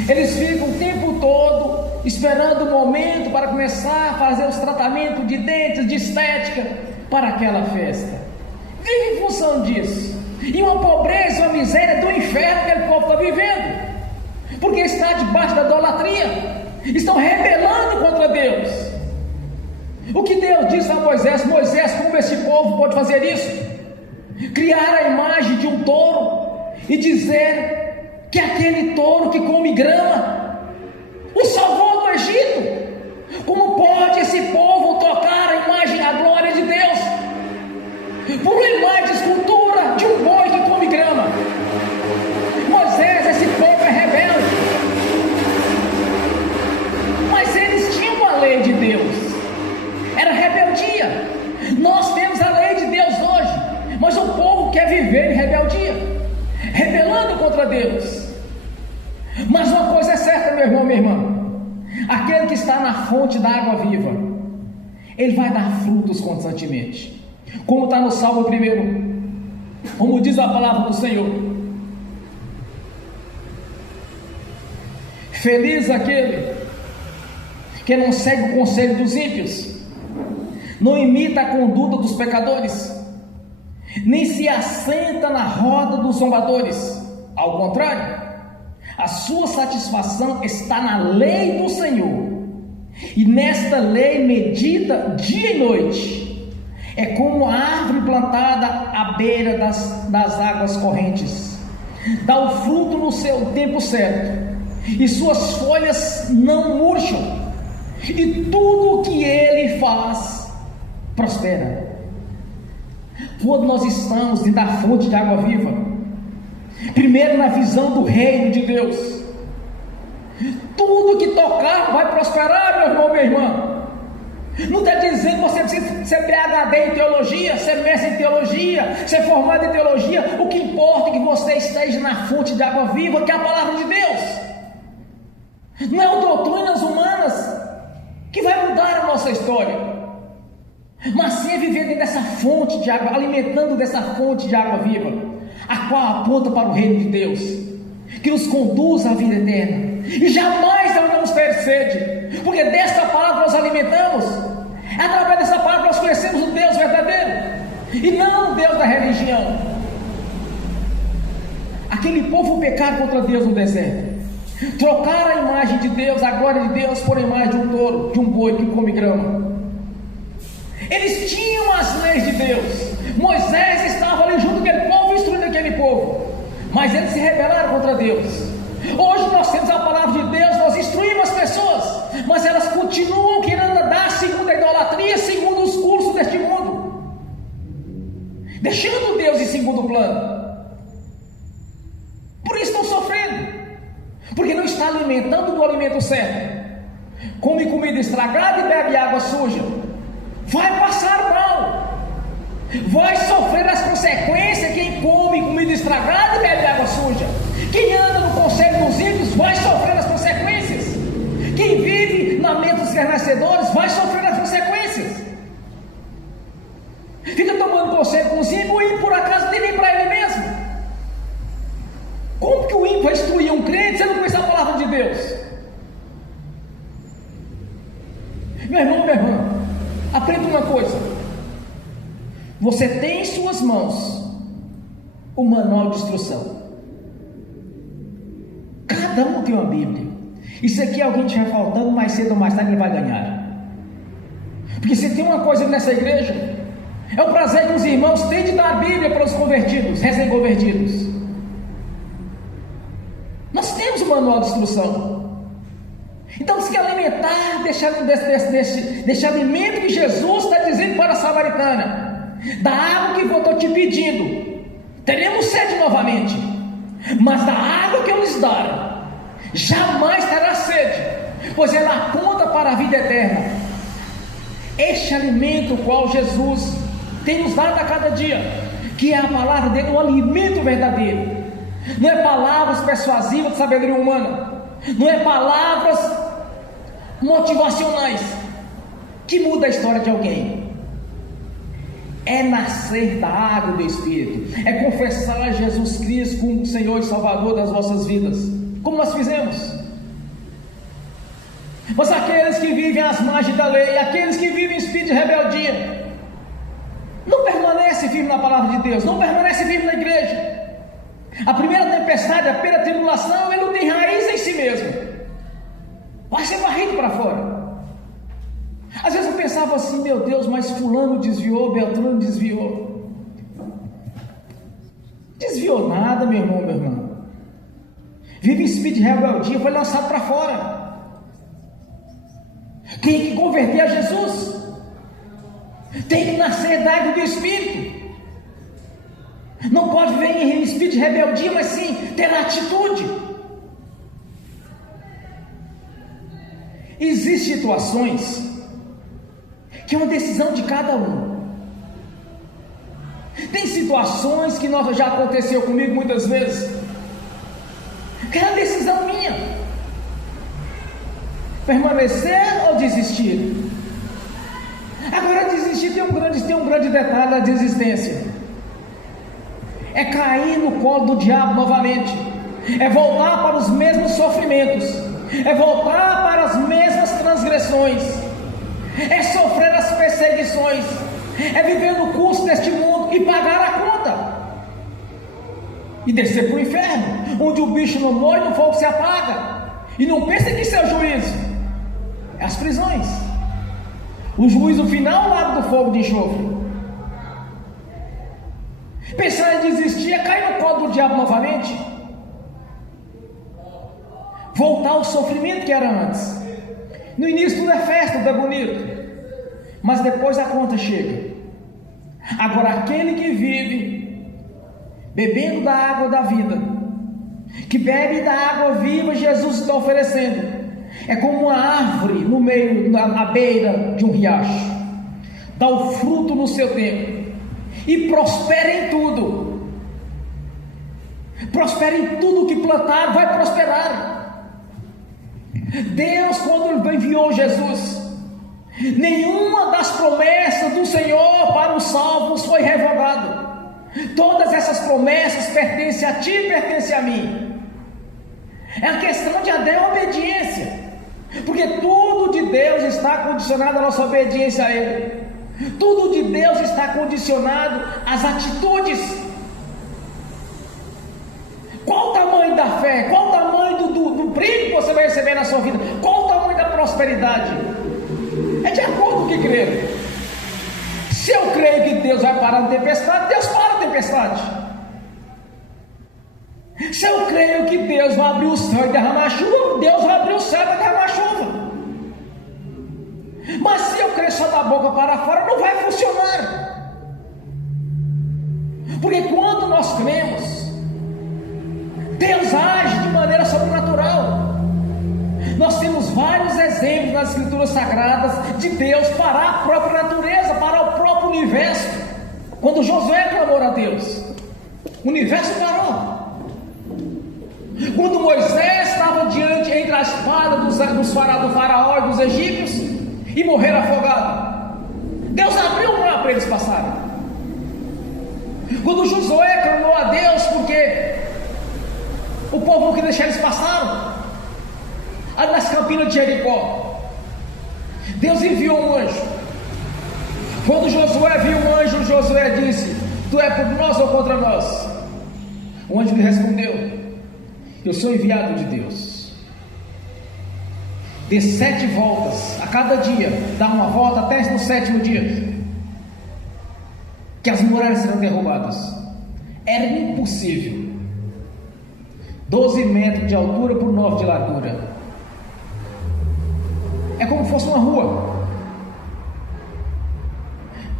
Eles ficam o tempo todo esperando o momento para começar a fazer os tratamentos de dentes, de estética, para aquela festa. Vive em função disso. E uma pobreza e uma miséria do inferno que aquele povo está vivendo, porque está debaixo da idolatria, estão rebelando contra Deus. O que Deus disse a Moisés: Moisés, como esse povo pode fazer isso? Criar a imagem de um touro e dizer que aquele touro que come grama o salvou do Egito. Como pode esse povo tocar a imagem, a glória de Deus, por uma imagem de escultura de um boi que come grama? Moisés, esse povo é rebelde. Mas eles tinham a lei de Deus, era rebeldia. Nós temos a lei de Deus hoje, mas o povo quer viver em rebeldia, rebelando contra Deus. Mas uma coisa é certa, meu irmão, minha irmã: aquele que está na fonte da água viva, ele vai dar frutos constantemente. Como está no Salmo 1, como diz a palavra do Senhor: feliz aquele que não segue o conselho dos ímpios, não imita a conduta dos pecadores, nem se assenta na roda dos zombadores. Ao contrário, a sua satisfação está na lei do Senhor, e nesta lei medita dia e noite. É como a árvore plantada à beira das águas correntes, dá o fruto no seu tempo certo, e suas folhas não murcham, e tudo o que ele faz prospera. Quando nós estamos dentro da fonte de água viva, primeiro na visão do reino de Deus, tudo que tocar vai prosperar, meu irmão, minha irmã. Não está dizendo que você precisa ser PhD em teologia, ser mestre em teologia, ser formado em teologia. O que importa é que você esteja na fonte de água viva, que é a palavra de Deus. Não é doutrinas humanas que vai mudar a nossa história, mas sim é viver dentro dessa fonte de água, alimentando dessa fonte de água viva, a qual aponta para o reino de Deus, que nos conduz à vida eterna. E jamais nós vamos ter sede, porque dessa palavra nós alimentamos. Através dessa palavra nós conhecemos o Deus verdadeiro, e não o Deus da religião. Aquele povo pecaram contra Deus no deserto, trocaram a imagem de Deus, a glória de Deus, por a imagem de um touro, de um boi que come grama. Eles tinham as leis de Deus, Moisés estava ali junto com aquele povo, instruindo aquele povo, mas eles se rebelaram contra Deus. Hoje nós temos a palavra de Deus, nós instruímos as pessoas, mas elas continuam querendo andar segundo a idolatria, segundo os cursos deste mundo, deixando Deus em segundo plano. Por isso estão sofrendo, porque não está alimentando do alimento certo. Come comida estragada e bebe água suja, vai passar mal, vai sofrer as consequências. Quem come comida estragada e bebe água suja, quem anda no conselho dos ímpios, vai sofrer as consequências. Quem vive na mente dos escarnecedores vai sofrer as consequências. Fica tomando conselho com os ímpios, o ímpio por acaso tem nem para ele mesmo. Como que o ímpio vai instruir um crente se ele não conhece a palavra de Deus? Meu irmão, minha irmã, aprenda uma coisa: você tem em suas mãos o manual de instrução. Cada Cada um tem uma Bíblia. E se aqui alguém estiver faltando, mais cedo ou mais tarde ele vai ganhar. Porque se tem uma coisa nessa igreja, é o prazer que os irmãos têm de dar a Bíblia para os convertidos, recém-convertidos. Nós temos o manual de instrução. Então, se quer alimentar, deixar alimento que Jesus está dizendo para a samaritana, da água que eu estou te pedindo, teremos sede novamente, mas da água que eu lhes dar, jamais terá sede, pois ela aponta para a vida eterna. Este alimento qual Jesus tem nos dado a cada dia, que é a palavra dele, o alimento verdadeiro. Não é palavras persuasivas de sabedoria humana, não é palavras motivacionais que muda a história de alguém. É nascer da água do Espírito, é confessar Jesus Cristo como Senhor e Salvador das nossas vidas, como nós fizemos. Mas aqueles que vivem às margens da lei, aqueles que vivem em espírito de rebeldia, não permanece firme na palavra de Deus, não permanece firme na igreja. A primeira tempestade, a primeira tribulação, ele não tem raiz em si mesmo, vai ser varrido para fora. Às vezes eu pensava assim: meu Deus, mas fulano desviou, Beltrano desviou. Desviou nada, meu irmão, minha irmã. Vive em espírito de rebeldia, foi lançado para fora. Tem que converter a Jesus, tem que nascer da água do Espírito. Não pode viver em espírito de rebeldia, mas sim ter atitude. Existem situações que é uma decisão de cada um. Tem situações que já aconteceu comigo muitas vezes, que é uma decisão minha: permanecer ou desistir. Agora, desistir tem um grande detalhe da desistência: é cair no colo do diabo novamente, é voltar para os mesmos sofrimentos, é voltar para as mesmas transgressões, é sofrer as perseguições, é viver no curso deste mundo e pagar a conta, e descer para o inferno, onde o bicho não morre e o fogo se apaga. E não pense que isso é o juízo, é as prisões. O juízo final, o lago do fogo de enxofre. Pensar em desistir é cair no colo do diabo novamente, voltar ao sofrimento que era antes. No início tudo é festa, tudo é bonito, mas depois a conta chega. Agora, aquele que vive bebendo da água da vida, que bebe da água viva, Jesus está oferecendo, é como uma árvore no meio, na beira de um riacho, dá o fruto no seu tempo e prospera em tudo. Prospera em tudo que plantar, vai prosperar. Deus, quando enviou Jesus, nenhuma das promessas do Senhor para os salvos foi revogada. Todas essas promessas pertencem a ti e pertencem a mim. É a questão de a obediência, porque tudo de Deus está condicionado à nossa obediência a Ele. Tudo de Deus está condicionado às atitudes. Qual o tamanho da fé? Qual o tamanho do brilho que você vai receber na sua vida? Qual o tamanho da prosperidade? É de acordo com o que crer. Se eu creio que Deus vai parar a tempestade, Deus para a tempestade. Se eu creio que Deus vai abrir o céu e derramar a chuva, Deus vai abrir o céu e derramar a chuva. Mas se eu crer só da boca para fora, não vai funcionar. Porque quando nós cremos, Deus age de maneira sobrenatural. Nós temos vários exemplos nas Escrituras Sagradas de Deus para a própria natureza, para o próprio universo. Quando Josué clamou a Deus, o universo parou. Quando Moisés estava diante entre a espada do faraó e dos egípcios e morrer afogado, Deus abriu o mar para eles passarem. Quando Josué clamou a Deus porque o povo não queria deixar eles passarem ali nas campinas de Jericó, Deus enviou um anjo. Quando Josué viu o anjo, Josué disse: tu é por nós ou contra nós? O anjo lhe respondeu: Eu sou enviado de Deus. Dê 7 voltas a cada dia, dá uma volta até no 7º dia, que as muralhas serão derrubadas. Era impossível. 12 metros de altura por 9 de largura. É como se fosse uma rua.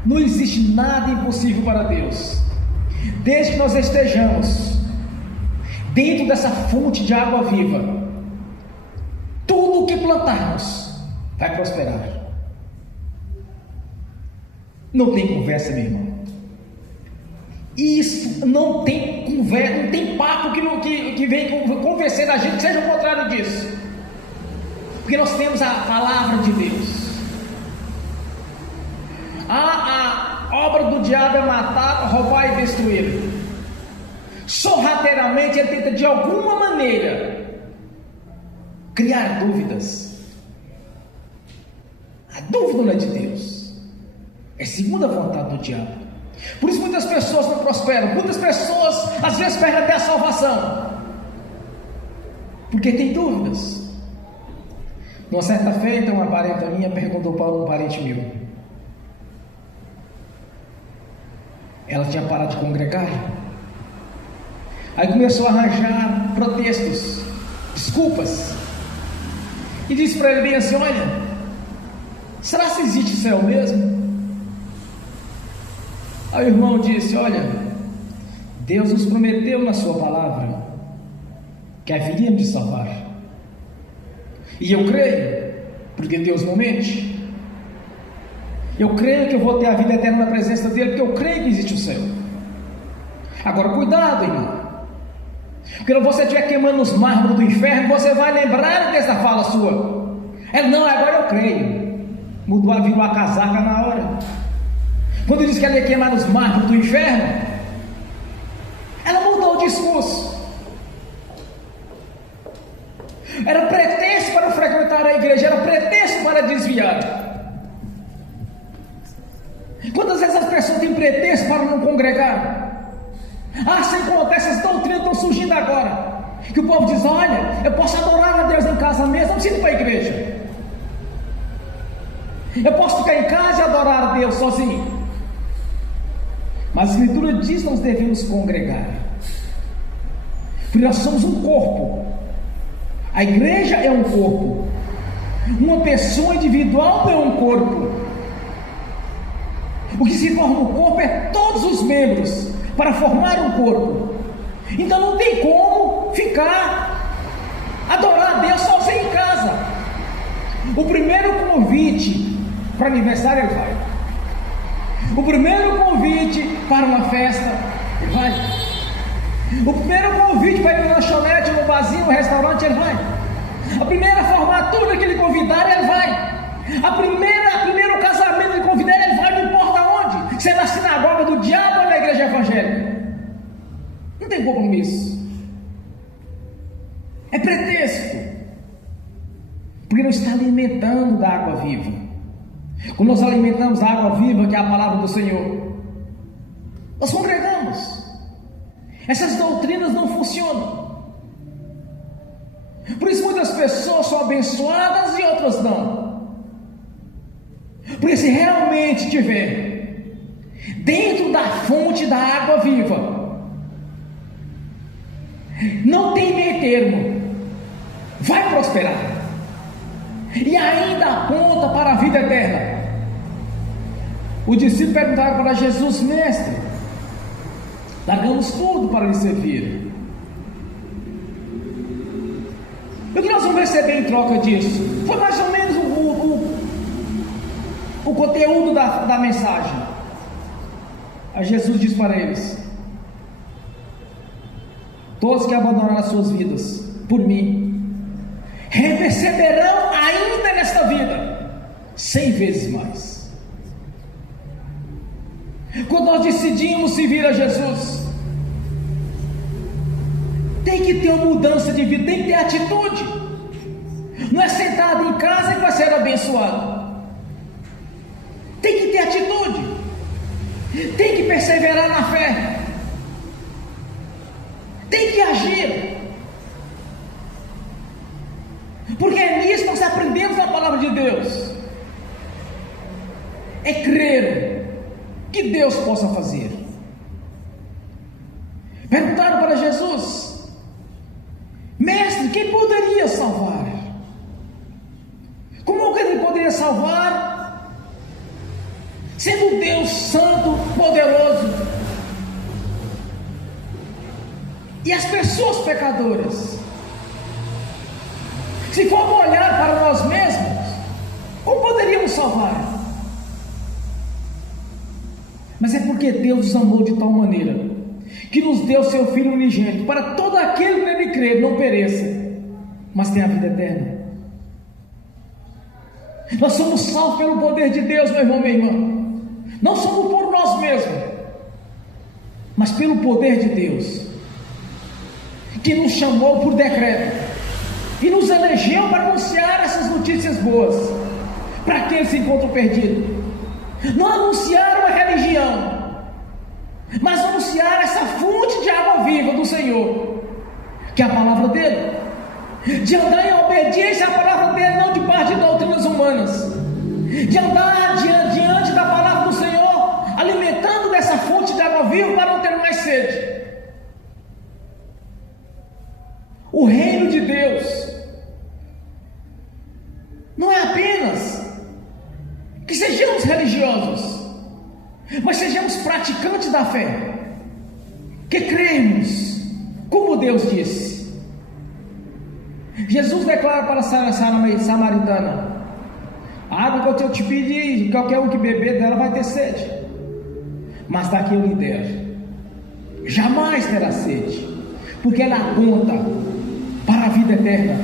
Não existe nada impossível para Deus, desde que nós estejamos dentro dessa fonte de água viva. Tudo o que plantarmos vai prosperar. Não tem conversa, meu irmão. Isso não tem conversa, não tem papo que vem convencendo a gente que seja o contrário disso. Porque nós temos a palavra de Deus. A obra do diabo é matar, roubar e destruir. Sorrateiramente ele tenta de alguma maneira criar dúvidas. A dúvida não é de Deus, é segundo a vontade do diabo. Por isso muitas pessoas não prosperam. Muitas pessoas às vezes perdem até a salvação, porque tem dúvidas. Numa certa feita, uma parenta minha perguntou para um parente meu. Ela tinha parado de congregar. Aí começou a arranjar pretextos, desculpas, e disse para ele bem assim: olha, será que existe céu mesmo? Aí o irmão disse: olha, Deus nos prometeu na sua palavra que haveríamos de salvar, e eu creio, porque Deus não mente. Eu creio que eu vou ter a vida eterna na presença dele, porque eu creio que existe o céu. Agora cuidado, irmão, porque quando você estiver queimando os mármores do inferno, você vai lembrar dessa fala sua. Não, agora eu creio. Virou a casaca na hora. Quando disse que ela ia queimar os mármores do inferno, ela mudou o discurso. Era pretexto para frequentar a igreja, era pretexto para desviar. Quantas vezes as pessoas têm pretexto para não congregar? Sem contar, essas doutrinas estão surgindo agora, que o povo diz: olha, eu posso adorar a Deus em casa mesmo, não preciso ir para a igreja. Eu posso ficar em casa e adorar a Deus sozinho. Mas a Escritura diz que nós devemos congregar, porque nós somos um corpo. A igreja é um corpo. Uma pessoa individual é um corpo. O que se forma um corpo é todos os membros para formar um corpo. Então não tem como ficar adorar a Deus sozinho em casa. O primeiro convite para aniversário ele vai. O primeiro convite para uma festa ele vai. O primeiro convite para ir na lanchonete, no barzinho, no restaurante ele vai. A primeira formatura que ele convidar ele vai. Primeiro casamento que ele convidar ele vai, não importa onde, se é na sinagoga do diabo ou na igreja evangélica. Não tem compromisso. É pretexto, porque não está alimentando da água viva. Quando nós alimentamos da água viva, que é a palavra do Senhor, nós congregamos. Essas doutrinas não funcionam. Por isso muitas pessoas são abençoadas e outras não. Porque se realmente estiver dentro da fonte da água viva, não tem meio termo, vai prosperar e ainda aponta para a vida eterna. Os discípulos perguntaram para Jesus: mestre, largamos tudo para lhe servir. O que nós vamos receber em troca disso? Foi mais ou menos o conteúdo da mensagem. Aí Jesus diz para eles: todos que abandonaram as suas vidas por mim receberão ainda nesta vida 100 vezes mais. Quando nós decidimos seguir a Jesus, tem que ter uma mudança de vida, tem que ter atitude. Não é sentado em casa que vai ser abençoado. Tem que ter atitude, tem que perseverar na fé, tem que agir. Deus possa fazer. Perguntaram para Jesus: Mestre, quem poderia salvar? Como que ele poderia salvar, sendo Deus santo, poderoso, e as pessoas pecadoras? Se formos olhar para nós mesmos, como poderíamos salvar? Mas é porque Deus nos amou de tal maneira que nos deu seu Filho unigênito, para todo aquele que nele crer não pereça, mas tenha a vida eterna. Nós somos salvos pelo poder de Deus, meu irmão, minha irmã. Não somos por nós mesmos, mas pelo poder de Deus, que nos chamou por decreto e nos elegeu para anunciar essas notícias boas para aqueles que se encontram perdidos. Não anunciar uma religião, mas anunciar essa fonte de água viva do Senhor, que é a palavra dele, de andar em obediência à palavra dele, não de parte de doutrinas humanas, de andar diante da palavra do Senhor, alimentando dessa fonte de água viva para não ter mais sede. O reino de Deus não é apenas que sejamos religiosos, mas sejamos praticantes da fé, que cremos, como Deus disse. Jesus declara para a samaritana: a água que eu te pedi, qualquer um que beber dela vai ter sede, mas daqui eu lhe der, jamais terá sede, porque ela aponta para a vida eterna.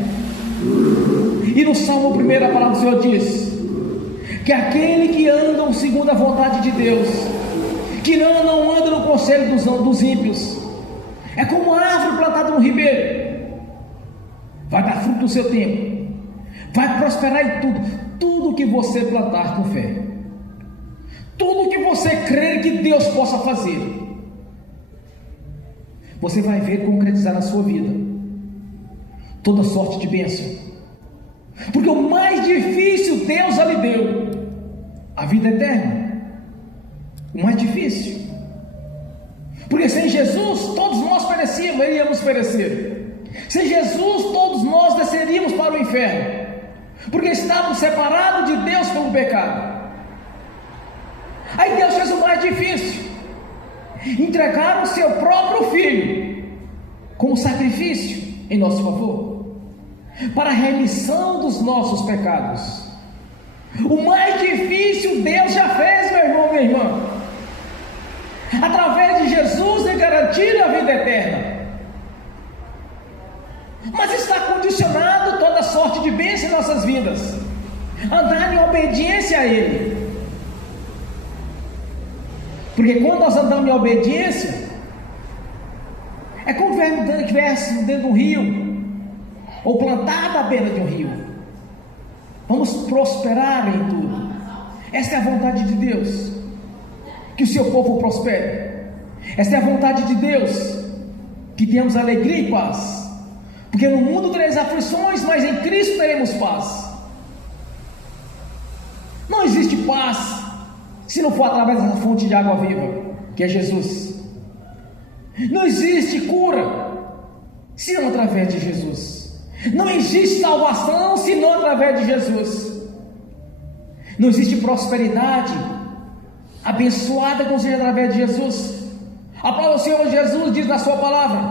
E no Salmo 1, a palavra do Senhor diz que aquele que anda segundo a vontade de Deus, que não anda no conselho dos ímpios, é como uma árvore plantada no ribeiro, vai dar fruto no seu tempo, vai prosperar em tudo que você plantar com fé, tudo que você crer que Deus possa fazer, você vai ver concretizar na sua vida toda sorte de bênção, porque o mais difícil Deus já lhe deu, a vida eterna. O mais difícil, porque sem Jesus todos nós iríamos perecer. Sem Jesus todos nós desceríamos para o inferno, porque estávamos separados de Deus pelo pecado. Aí Deus fez o mais difícil: entregar o seu próprio Filho como sacrifício em nosso favor, para a remissão dos nossos pecados. O mais difícil Deus já fez, meu irmão, minha irmã, através de Jesus, lhe garantir a vida eterna. Mas está condicionado toda sorte de bênção em nossas vidas, andar em obediência a Ele. Porque quando nós andamos em obediência, é como se estivéssemos dentro de um rio, ou plantado à beira de um rio. Vamos prosperar em tudo. Esta é a vontade de Deus, que o seu povo prospere. Esta é a vontade de Deus, que tenhamos alegria e paz, porque no mundo tereis aflições, mas em Cristo teremos paz. Não existe paz se não for através dessa fonte de água viva, que é Jesus. Não existe cura se não através de Jesus. Não existe salvação se não através de Jesus. Não existe prosperidade abençoada que não seja através de Jesus. A palavra do Senhor Jesus diz na sua palavra: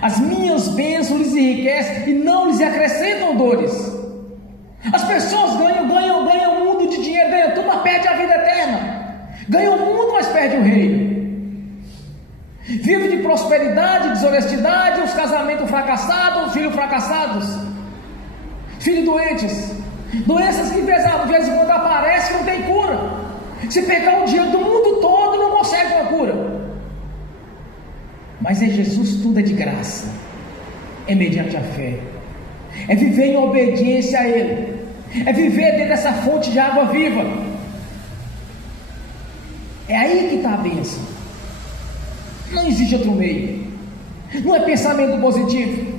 as minhas bênçãos lhes enriquecem e não lhes acrescentam dores. As pessoas ganham um mundo de dinheiro, ganham tudo, mas perdem a vida eterna. Ganham o mundo, mas perdem o reino. Vive de prosperidade, desonestidade, os casamentos fracassados, os filhos fracassados, filhos doentes, doenças que de vez em quando aparecem e não tem cura. Se pegar o dinheiro do mundo todo, não consegue uma cura. Mas em Jesus tudo é de graça, é mediante a fé, é viver em obediência a Ele, é viver dentro dessa fonte de água viva. É aí que está a bênção. Não existe outro meio. Não é pensamento positivo,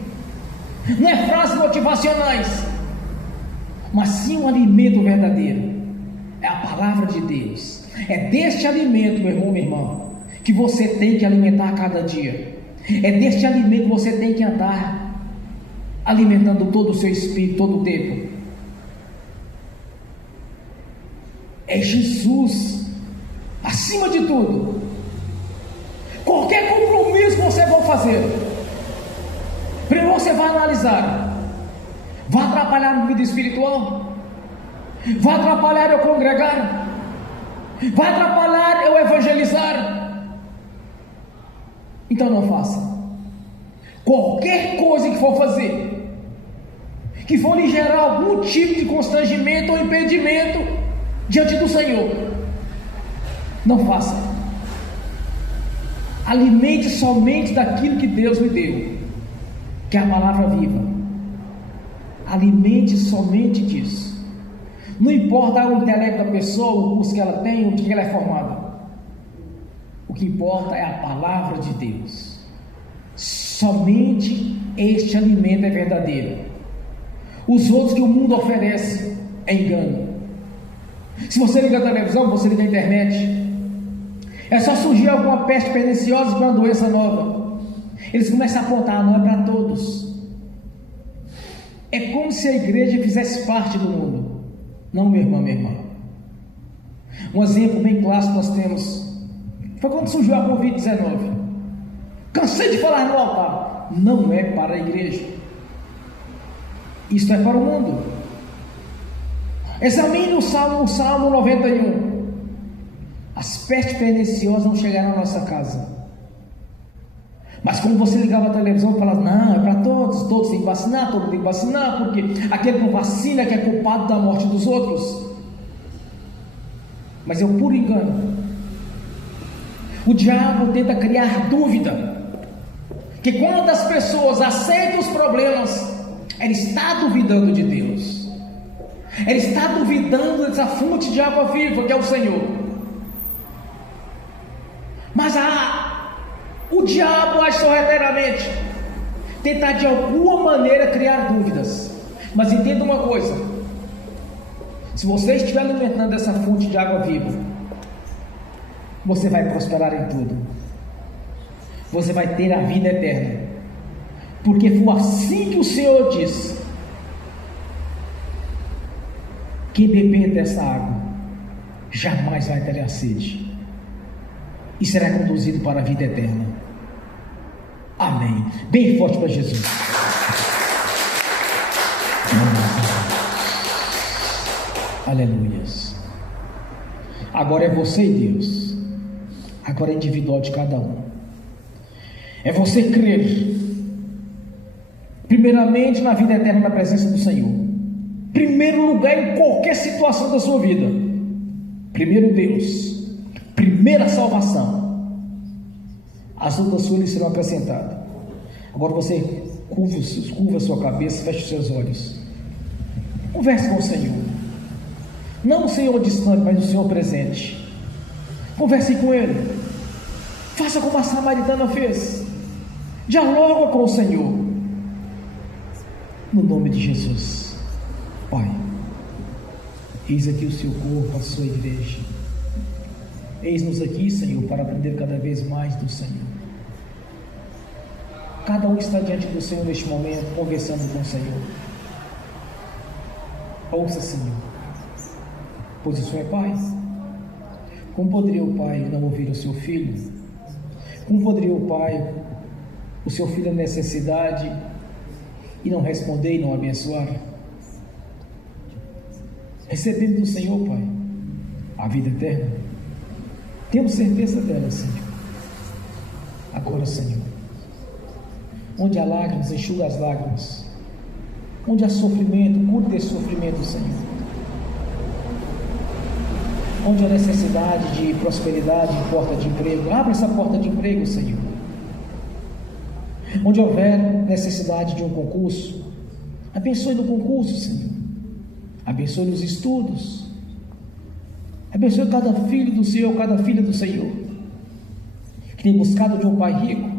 não é frases motivacionais, mas sim um alimento verdadeiro. É a palavra de Deus, É deste alimento, meu irmão, minha irmã, que você tem que alimentar a cada dia. É deste alimento que você tem que andar alimentando todo o seu espírito, todo o tempo. É Jesus, acima de tudo. Qualquer compromisso que você for fazer, primeiro você vai analisar: vai atrapalhar a minha vida espiritual? Vai atrapalhar eu congregar? Vai atrapalhar eu evangelizar? Então não faça. Qualquer coisa que for fazer, que for lhe gerar algum tipo de constrangimento ou impedimento diante do Senhor, não faça. Alimente somente daquilo que Deus lhe deu, que é a palavra viva. Alimente somente disso. Não importa o intelecto da pessoa, o curso que ela tem, o que ela é formada. O que importa é a palavra de Deus. Somente este alimento é verdadeiro. Os outros que o mundo oferece é engano. Se você liga a televisão, você liga a internet, é só surgir alguma peste perniciosa, uma doença nova, eles começam a apontar: não é para todos. É como se a igreja fizesse parte do mundo. Não, meu irmão, minha irmã. Um exemplo bem clássico nós temos foi quando surgiu a Covid-19. Cansei de falar no altar: não é para a igreja, isto é para o mundo. Examine o Salmo 91. As pestes perniciosas não chegaram à nossa casa. Mas quando você ligava a televisão e falava: não, é para todos, todos têm que vacinar, todos têm que vacinar, porque aquele que não vacina é que é culpado da morte dos outros. Mas é um puro engano. O diabo tenta criar dúvida, que quando as pessoas aceitam os problemas, ela está duvidando de Deus. Ela está duvidando dessa fonte de água viva que é o Senhor. Mas o diabo age sorrateiramente, tentar de alguma maneira criar dúvidas. Mas entenda uma coisa: se você estiver alimentando essa fonte de água viva, você vai prosperar em tudo. Você vai ter a vida eterna, porque foi assim que o Senhor disse: quem beber dessa água jamais vai ter a sede e será conduzido para a vida eterna. Amém. Bem forte para Jesus. Aleluias. Agora é você e Deus. Agora é individual de cada um. É você crer primeiramente na vida eterna, na presença do Senhor. Primeiro lugar em qualquer situação da sua vida. Primeiro Deus. Primeira salvação. As outras suas lhe serão acrescentadas. Agora você curva a sua cabeça, feche os seus olhos. Converse com o Senhor. Não o Senhor distante, mas o Senhor presente. Converse com Ele. Faça como a samaritana fez. Dialoga com o Senhor. No nome de Jesus. Pai, eis aqui o seu corpo, a sua igreja. Eis-nos aqui, Senhor, para aprender cada vez mais do Senhor. Cada um está diante do Senhor neste momento, conversando com o Senhor. Ouça, Senhor, pois o Senhor é Pai. Como poderia o Pai não ouvir o seu filho? Como poderia o Pai, o seu filho em necessidade, e não responder e não abençoar? Recebendo do Senhor, Pai, a vida eterna. Temos certeza dela, Senhor. Agora, Senhor, onde há lágrimas, enxuga as lágrimas. Onde há sofrimento, cure desse sofrimento, Senhor. Onde há necessidade de prosperidade, porta de emprego, abra essa porta de emprego, Senhor. Onde houver necessidade de um concurso, abençoe no concurso, Senhor. Abençoe nos estudos. Abençoe cada filho do Senhor, cada filha do Senhor, que tem buscado de um pai rico,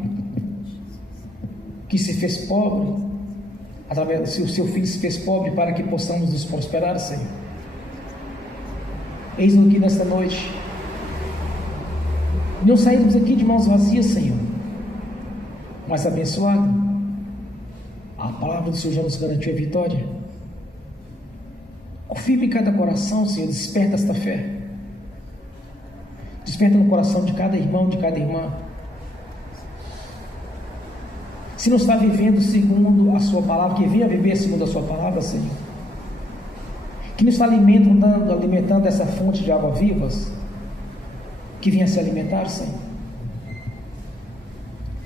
que se fez pobre, através do seu filho se fez pobre para que possamos nos prosperar, Senhor. Eis-nos aqui nesta noite, Não saímos aqui de mãos vazias, Senhor, mas abençoado. A palavra do Senhor já nos garantiu a vitória. Confirme em cada coração, Senhor, desperta esta fé. Desperta no coração de cada irmão, de cada irmã. Se não está vivendo segundo a sua palavra, que venha viver segundo a sua palavra, Senhor. Que não está alimentando essa fonte de água vivas, que venha se alimentar, Senhor.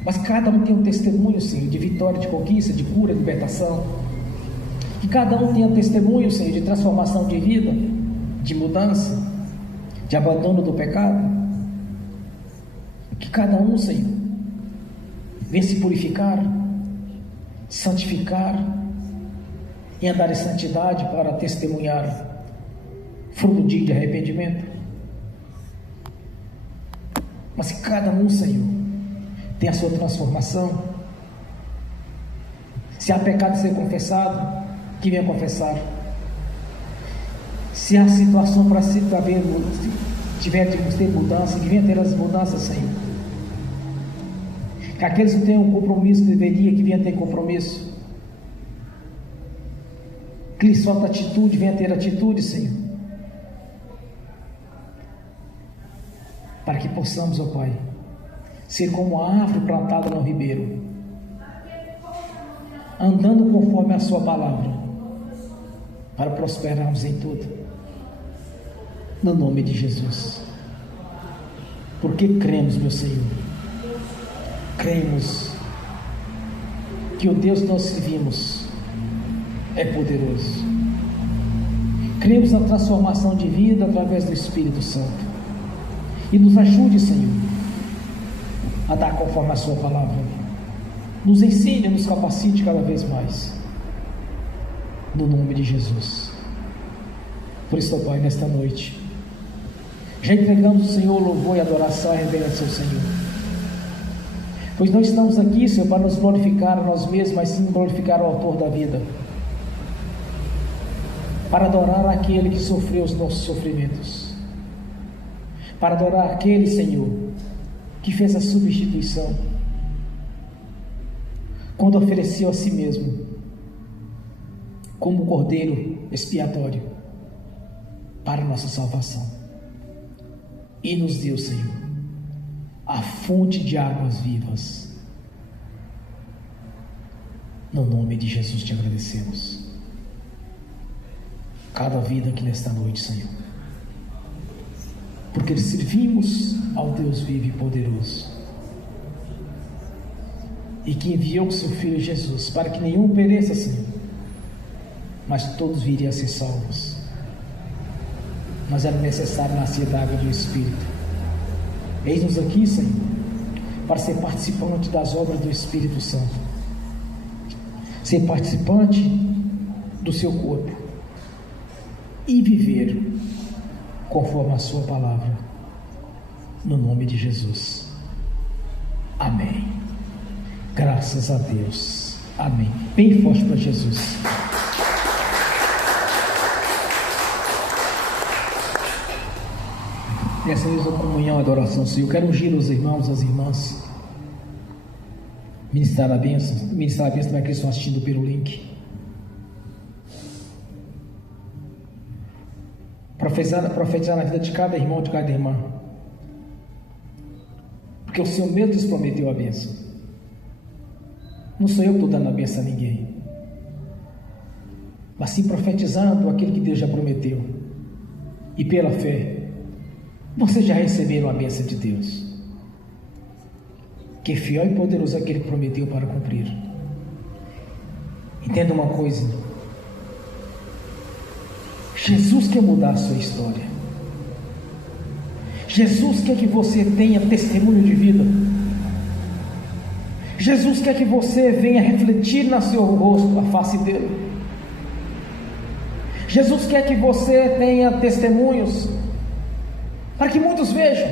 Mas cada um tem um testemunho, Senhor, de vitória, de conquista, de cura, de libertação. Que cada um tenha um testemunho, Senhor, de transformação de vida, de mudança, de abandono do pecado. Que cada um, Senhor, venha se purificar, santificar e andar em santidade para testemunhar fruto de arrependimento. Mas que cada um, Senhor, tenha a sua transformação. Se há pecado a ser confessado, que venha confessar. Se há situação para tiver de ter mudança, que venha ter as mudanças, Senhor. Que aqueles que têm um compromisso deveria, que venha ter compromisso. Que lhes falta atitude, venha ter atitude, Senhor. Para que possamos, ó Pai, ser como a árvore plantada no ribeiro, andando conforme a sua palavra, para prosperarmos em tudo, no nome de Jesus. Porque cremos, meu Senhor, cremos que o Deus que nós servimos é poderoso. Cremos na transformação de vida através do Espírito Santo. E nos ajude, Senhor, a dar conforme a sua palavra. Nos ensine, nos capacite cada vez mais, no nome de Jesus. Por isso, ó Pai, nesta noite já entregamos ao Senhor louvor e adoração e reverência ao Senhor, pois não estamos aqui, Senhor, para nos glorificar a nós mesmos, mas sim glorificar o autor da vida, para adorar aquele que sofreu os nossos sofrimentos, para adorar aquele, Senhor, que fez a substituição, quando ofereceu a si mesmo como cordeiro expiatório para a nossa salvação, e nos deu, Senhor, a fonte de águas vivas. No nome de Jesus te agradecemos cada vida aqui nesta noite, Senhor, porque servimos ao Deus vivo e poderoso, e que enviou o seu Filho Jesus para que nenhum pereça, Senhor, mas todos viriam a ser salvos. Mas era necessário nascer da água do Espírito. Eis-nos aqui, Senhor, para ser participante das obras do Espírito Santo, ser participante do seu corpo e viver conforme a sua palavra, no nome de Jesus. Amém. Graças a Deus. Amém. Bem forte para Jesus. Nessa mesma comunhão e adoração, Senhor, eu quero ungir os irmãos, as irmãs, ministrar a bênção para aqueles que estão assistindo pelo link, profetizar na vida de cada irmão, de cada irmã, porque o Senhor mesmo nos prometeu a bênção. Não sou eu que estou dando a bênção a ninguém, mas sim profetizando aquilo que Deus já prometeu, e pela fé vocês já receberam a bênção de Deus, que fiel e poderoso é aquele que prometeu para cumprir. Entenda uma coisa: Jesus quer mudar a sua história. Jesus quer que você tenha testemunho de vida. Jesus quer que você venha refletir no seu rosto a face dele. Jesus quer que você tenha testemunhos, para que muitos vejam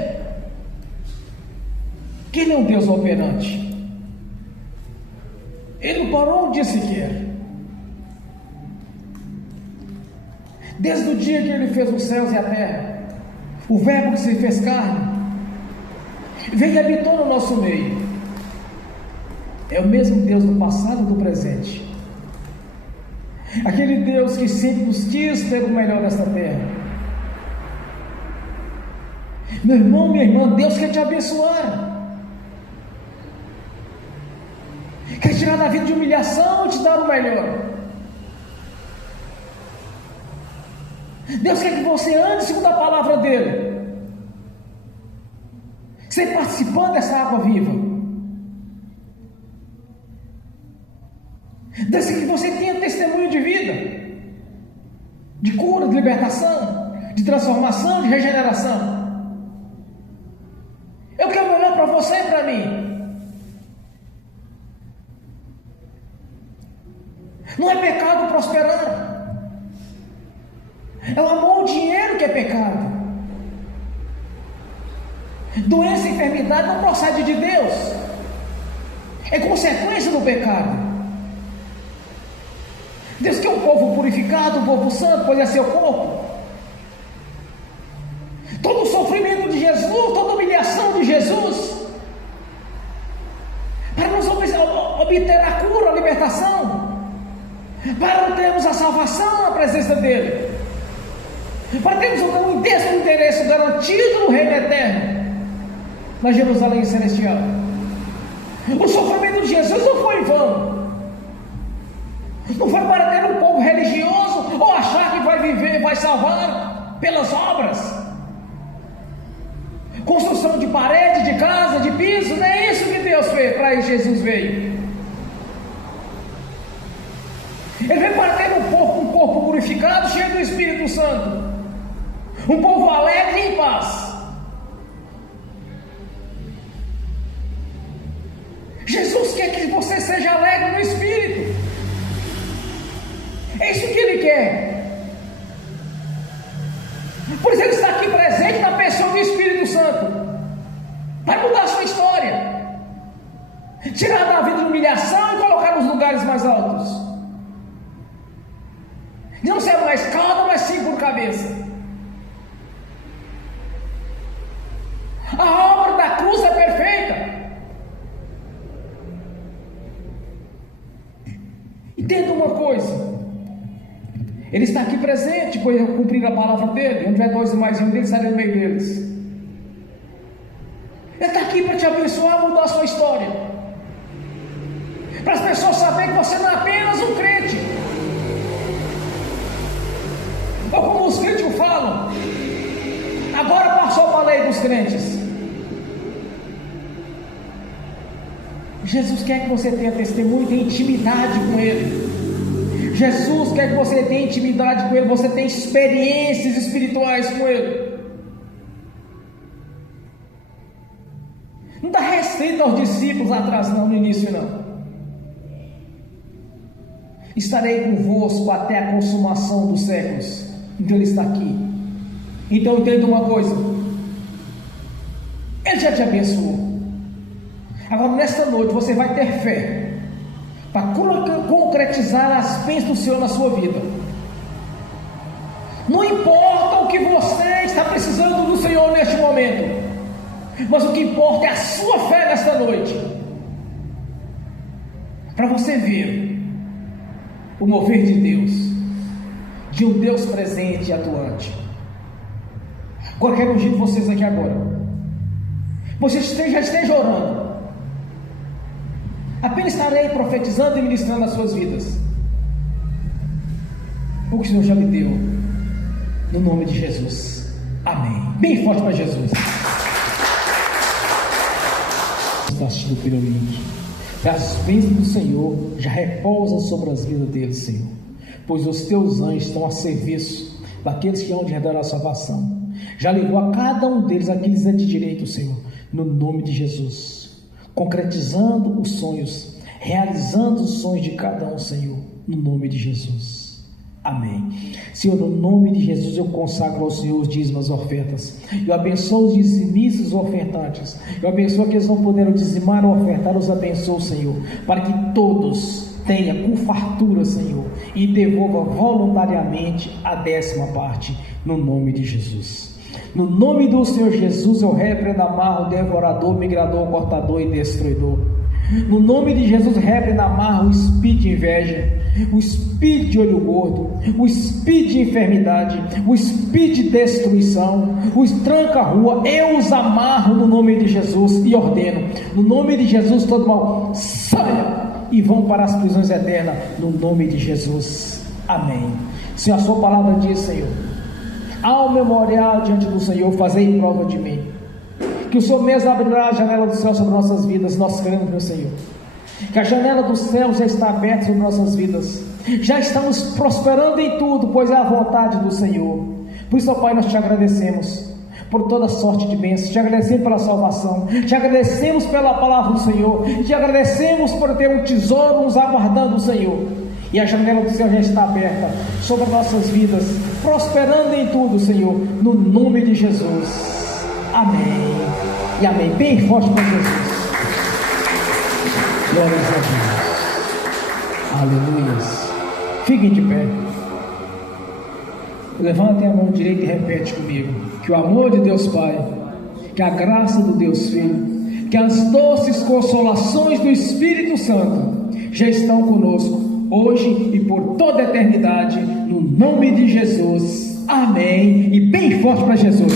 que Ele é um Deus operante. Ele não parou um dia sequer. Desde o dia que Ele fez os céus e a terra, o Verbo que se fez carne, veio e habitou no nosso meio. É o mesmo Deus do passado e do presente. Aquele Deus que sempre nos quis ter o melhor desta terra. Meu irmão, minha irmã, Deus quer te abençoar. Quer tirar da vida de humilhação e te dar o melhor. Deus quer que você ande segundo a palavra dele. Você participando dessa água viva. Deus quer que você tenha testemunho de vida, de cura, de libertação, de transformação, de regeneração. Eu quero olhar para você e para mim. Não é pecado prosperar. É o amor ao dinheiro que é pecado. Doença e enfermidade não procede de Deus. É consequência do pecado. Deus quer um povo purificado, um povo santo, pois é seu corpo. Todo o sofrimento de Jesus, toda a humilhação de Jesus, para nós obter a cura, a libertação, para termos a salvação na presença dele, para termos um intenso interesse garantido no reino eterno, na Jerusalém celestial. O sofrimento de Jesus não foi em vão. Não foi para ter um povo religioso ou achar que vai viver, vai salvar pelas obras. Construção de parede, de casa, de piso, não é isso que Deus fez, para isso Jesus veio. Ele veio para ter um corpo purificado, cheio do Espírito Santo, um povo alegre e em paz. Jesus quer que você seja alegre no Espírito. É isso que Ele quer. Por isso Ele está aqui presente na pessoa do Espírito Santo. Vai mudar a sua história. Tirar da vida de humilhação e colocar nos lugares mais altos. Não ser mais calmo, mas sim por cabeça. A obra da cruz é perfeita. Entenda uma coisa. Ele está aqui presente, pois cumprir a palavra dele. Onde é dois e mais um deles, estarei no meio deles. Ele está aqui para te abençoar, mudar a sua história. Para as pessoas saberem que você não é apenas um crente. Ou como os críticos falam, agora passou para a lei dos crentes. Jesus quer que você tenha testemunho, tenha intimidade com Ele. Jesus quer que você tenha intimidade com Ele, você tenha experiências espirituais com Ele. Não está restrito aos discípulos atrás não, no início não. Estarei convosco até a consumação dos séculos. Então Ele está aqui. Então entenda uma coisa. Ele já te abençoou. Agora nesta noite você vai ter fé para concretizar as bênçãos do Senhor na sua vida. Não importa o que você está precisando do Senhor neste momento, mas o que importa é a sua fé nesta noite, para você ver o mover de Deus, de um Deus presente e atuante. Agora quero ungir vocês aqui agora. Você já esteja orando. Apenas estarei profetizando e ministrando as suas vidas. O que o Senhor já me deu. No nome de Jesus. Amém. Bem forte para Jesus. Está assistindo pelo link. As bênçãos do Senhor já repousam sobre as vidas deles, Senhor. Pois os teus anjos estão a serviço daqueles que hão de herdar a salvação. Já levou a cada um deles aqueles de direito, Senhor. No nome de Jesus. Concretizando os sonhos, realizando os sonhos de cada um, Senhor, no nome de Jesus. Amém. Senhor, no nome de Jesus eu consagro ao Senhor os dízimos, as ofertas. Eu abençoo os dizimistas e os ofertantes. Eu abençoo aqueles que não puderam dizimar ou ofertar. Os abençoo, Senhor, para que todos tenham com fartura, Senhor, e devolva voluntariamente a 10ª parte, no nome de Jesus. No nome do Senhor Jesus, eu repreendo, amarro o devorador, migrador, cortador e destruidor. No nome de Jesus, repreendo, amarro o espírito de inveja, o espírito de olho gordo, o espírito de enfermidade, o espírito de destruição, o tranca-rua. Eu os amarro no nome de Jesus e ordeno, no nome de Jesus, todo mal saia e vão para as prisões eternas, no nome de Jesus. Amém. Se a sua palavra diz, Senhor, ao memorial diante do Senhor, fazei prova de mim, que o Senhor mesmo abrirá a janela do céu sobre nossas vidas. Nós cremos, meu Senhor, que a janela do céu já está aberta sobre nossas vidas, já estamos prosperando em tudo, pois é a vontade do Senhor. Por isso, ó Pai, nós te agradecemos por toda sorte de bênçãos, te agradecemos pela salvação, te agradecemos pela palavra do Senhor, te agradecemos por ter um tesouro nos aguardando, Senhor. E a janela do céu já está aberta sobre nossas vidas, prosperando em tudo, Senhor, no nome de Jesus. Amém e amém. Bem forte para Jesus. Glórias a Deus. Aleluias. Fiquem de pé. Levantem a mão direita e repete comigo: que o amor de Deus Pai, que a graça do Deus Filho, que as doces consolações do Espírito Santo já estão conosco hoje e por toda a eternidade, no nome de Jesus. Amém. E bem forte para Jesus.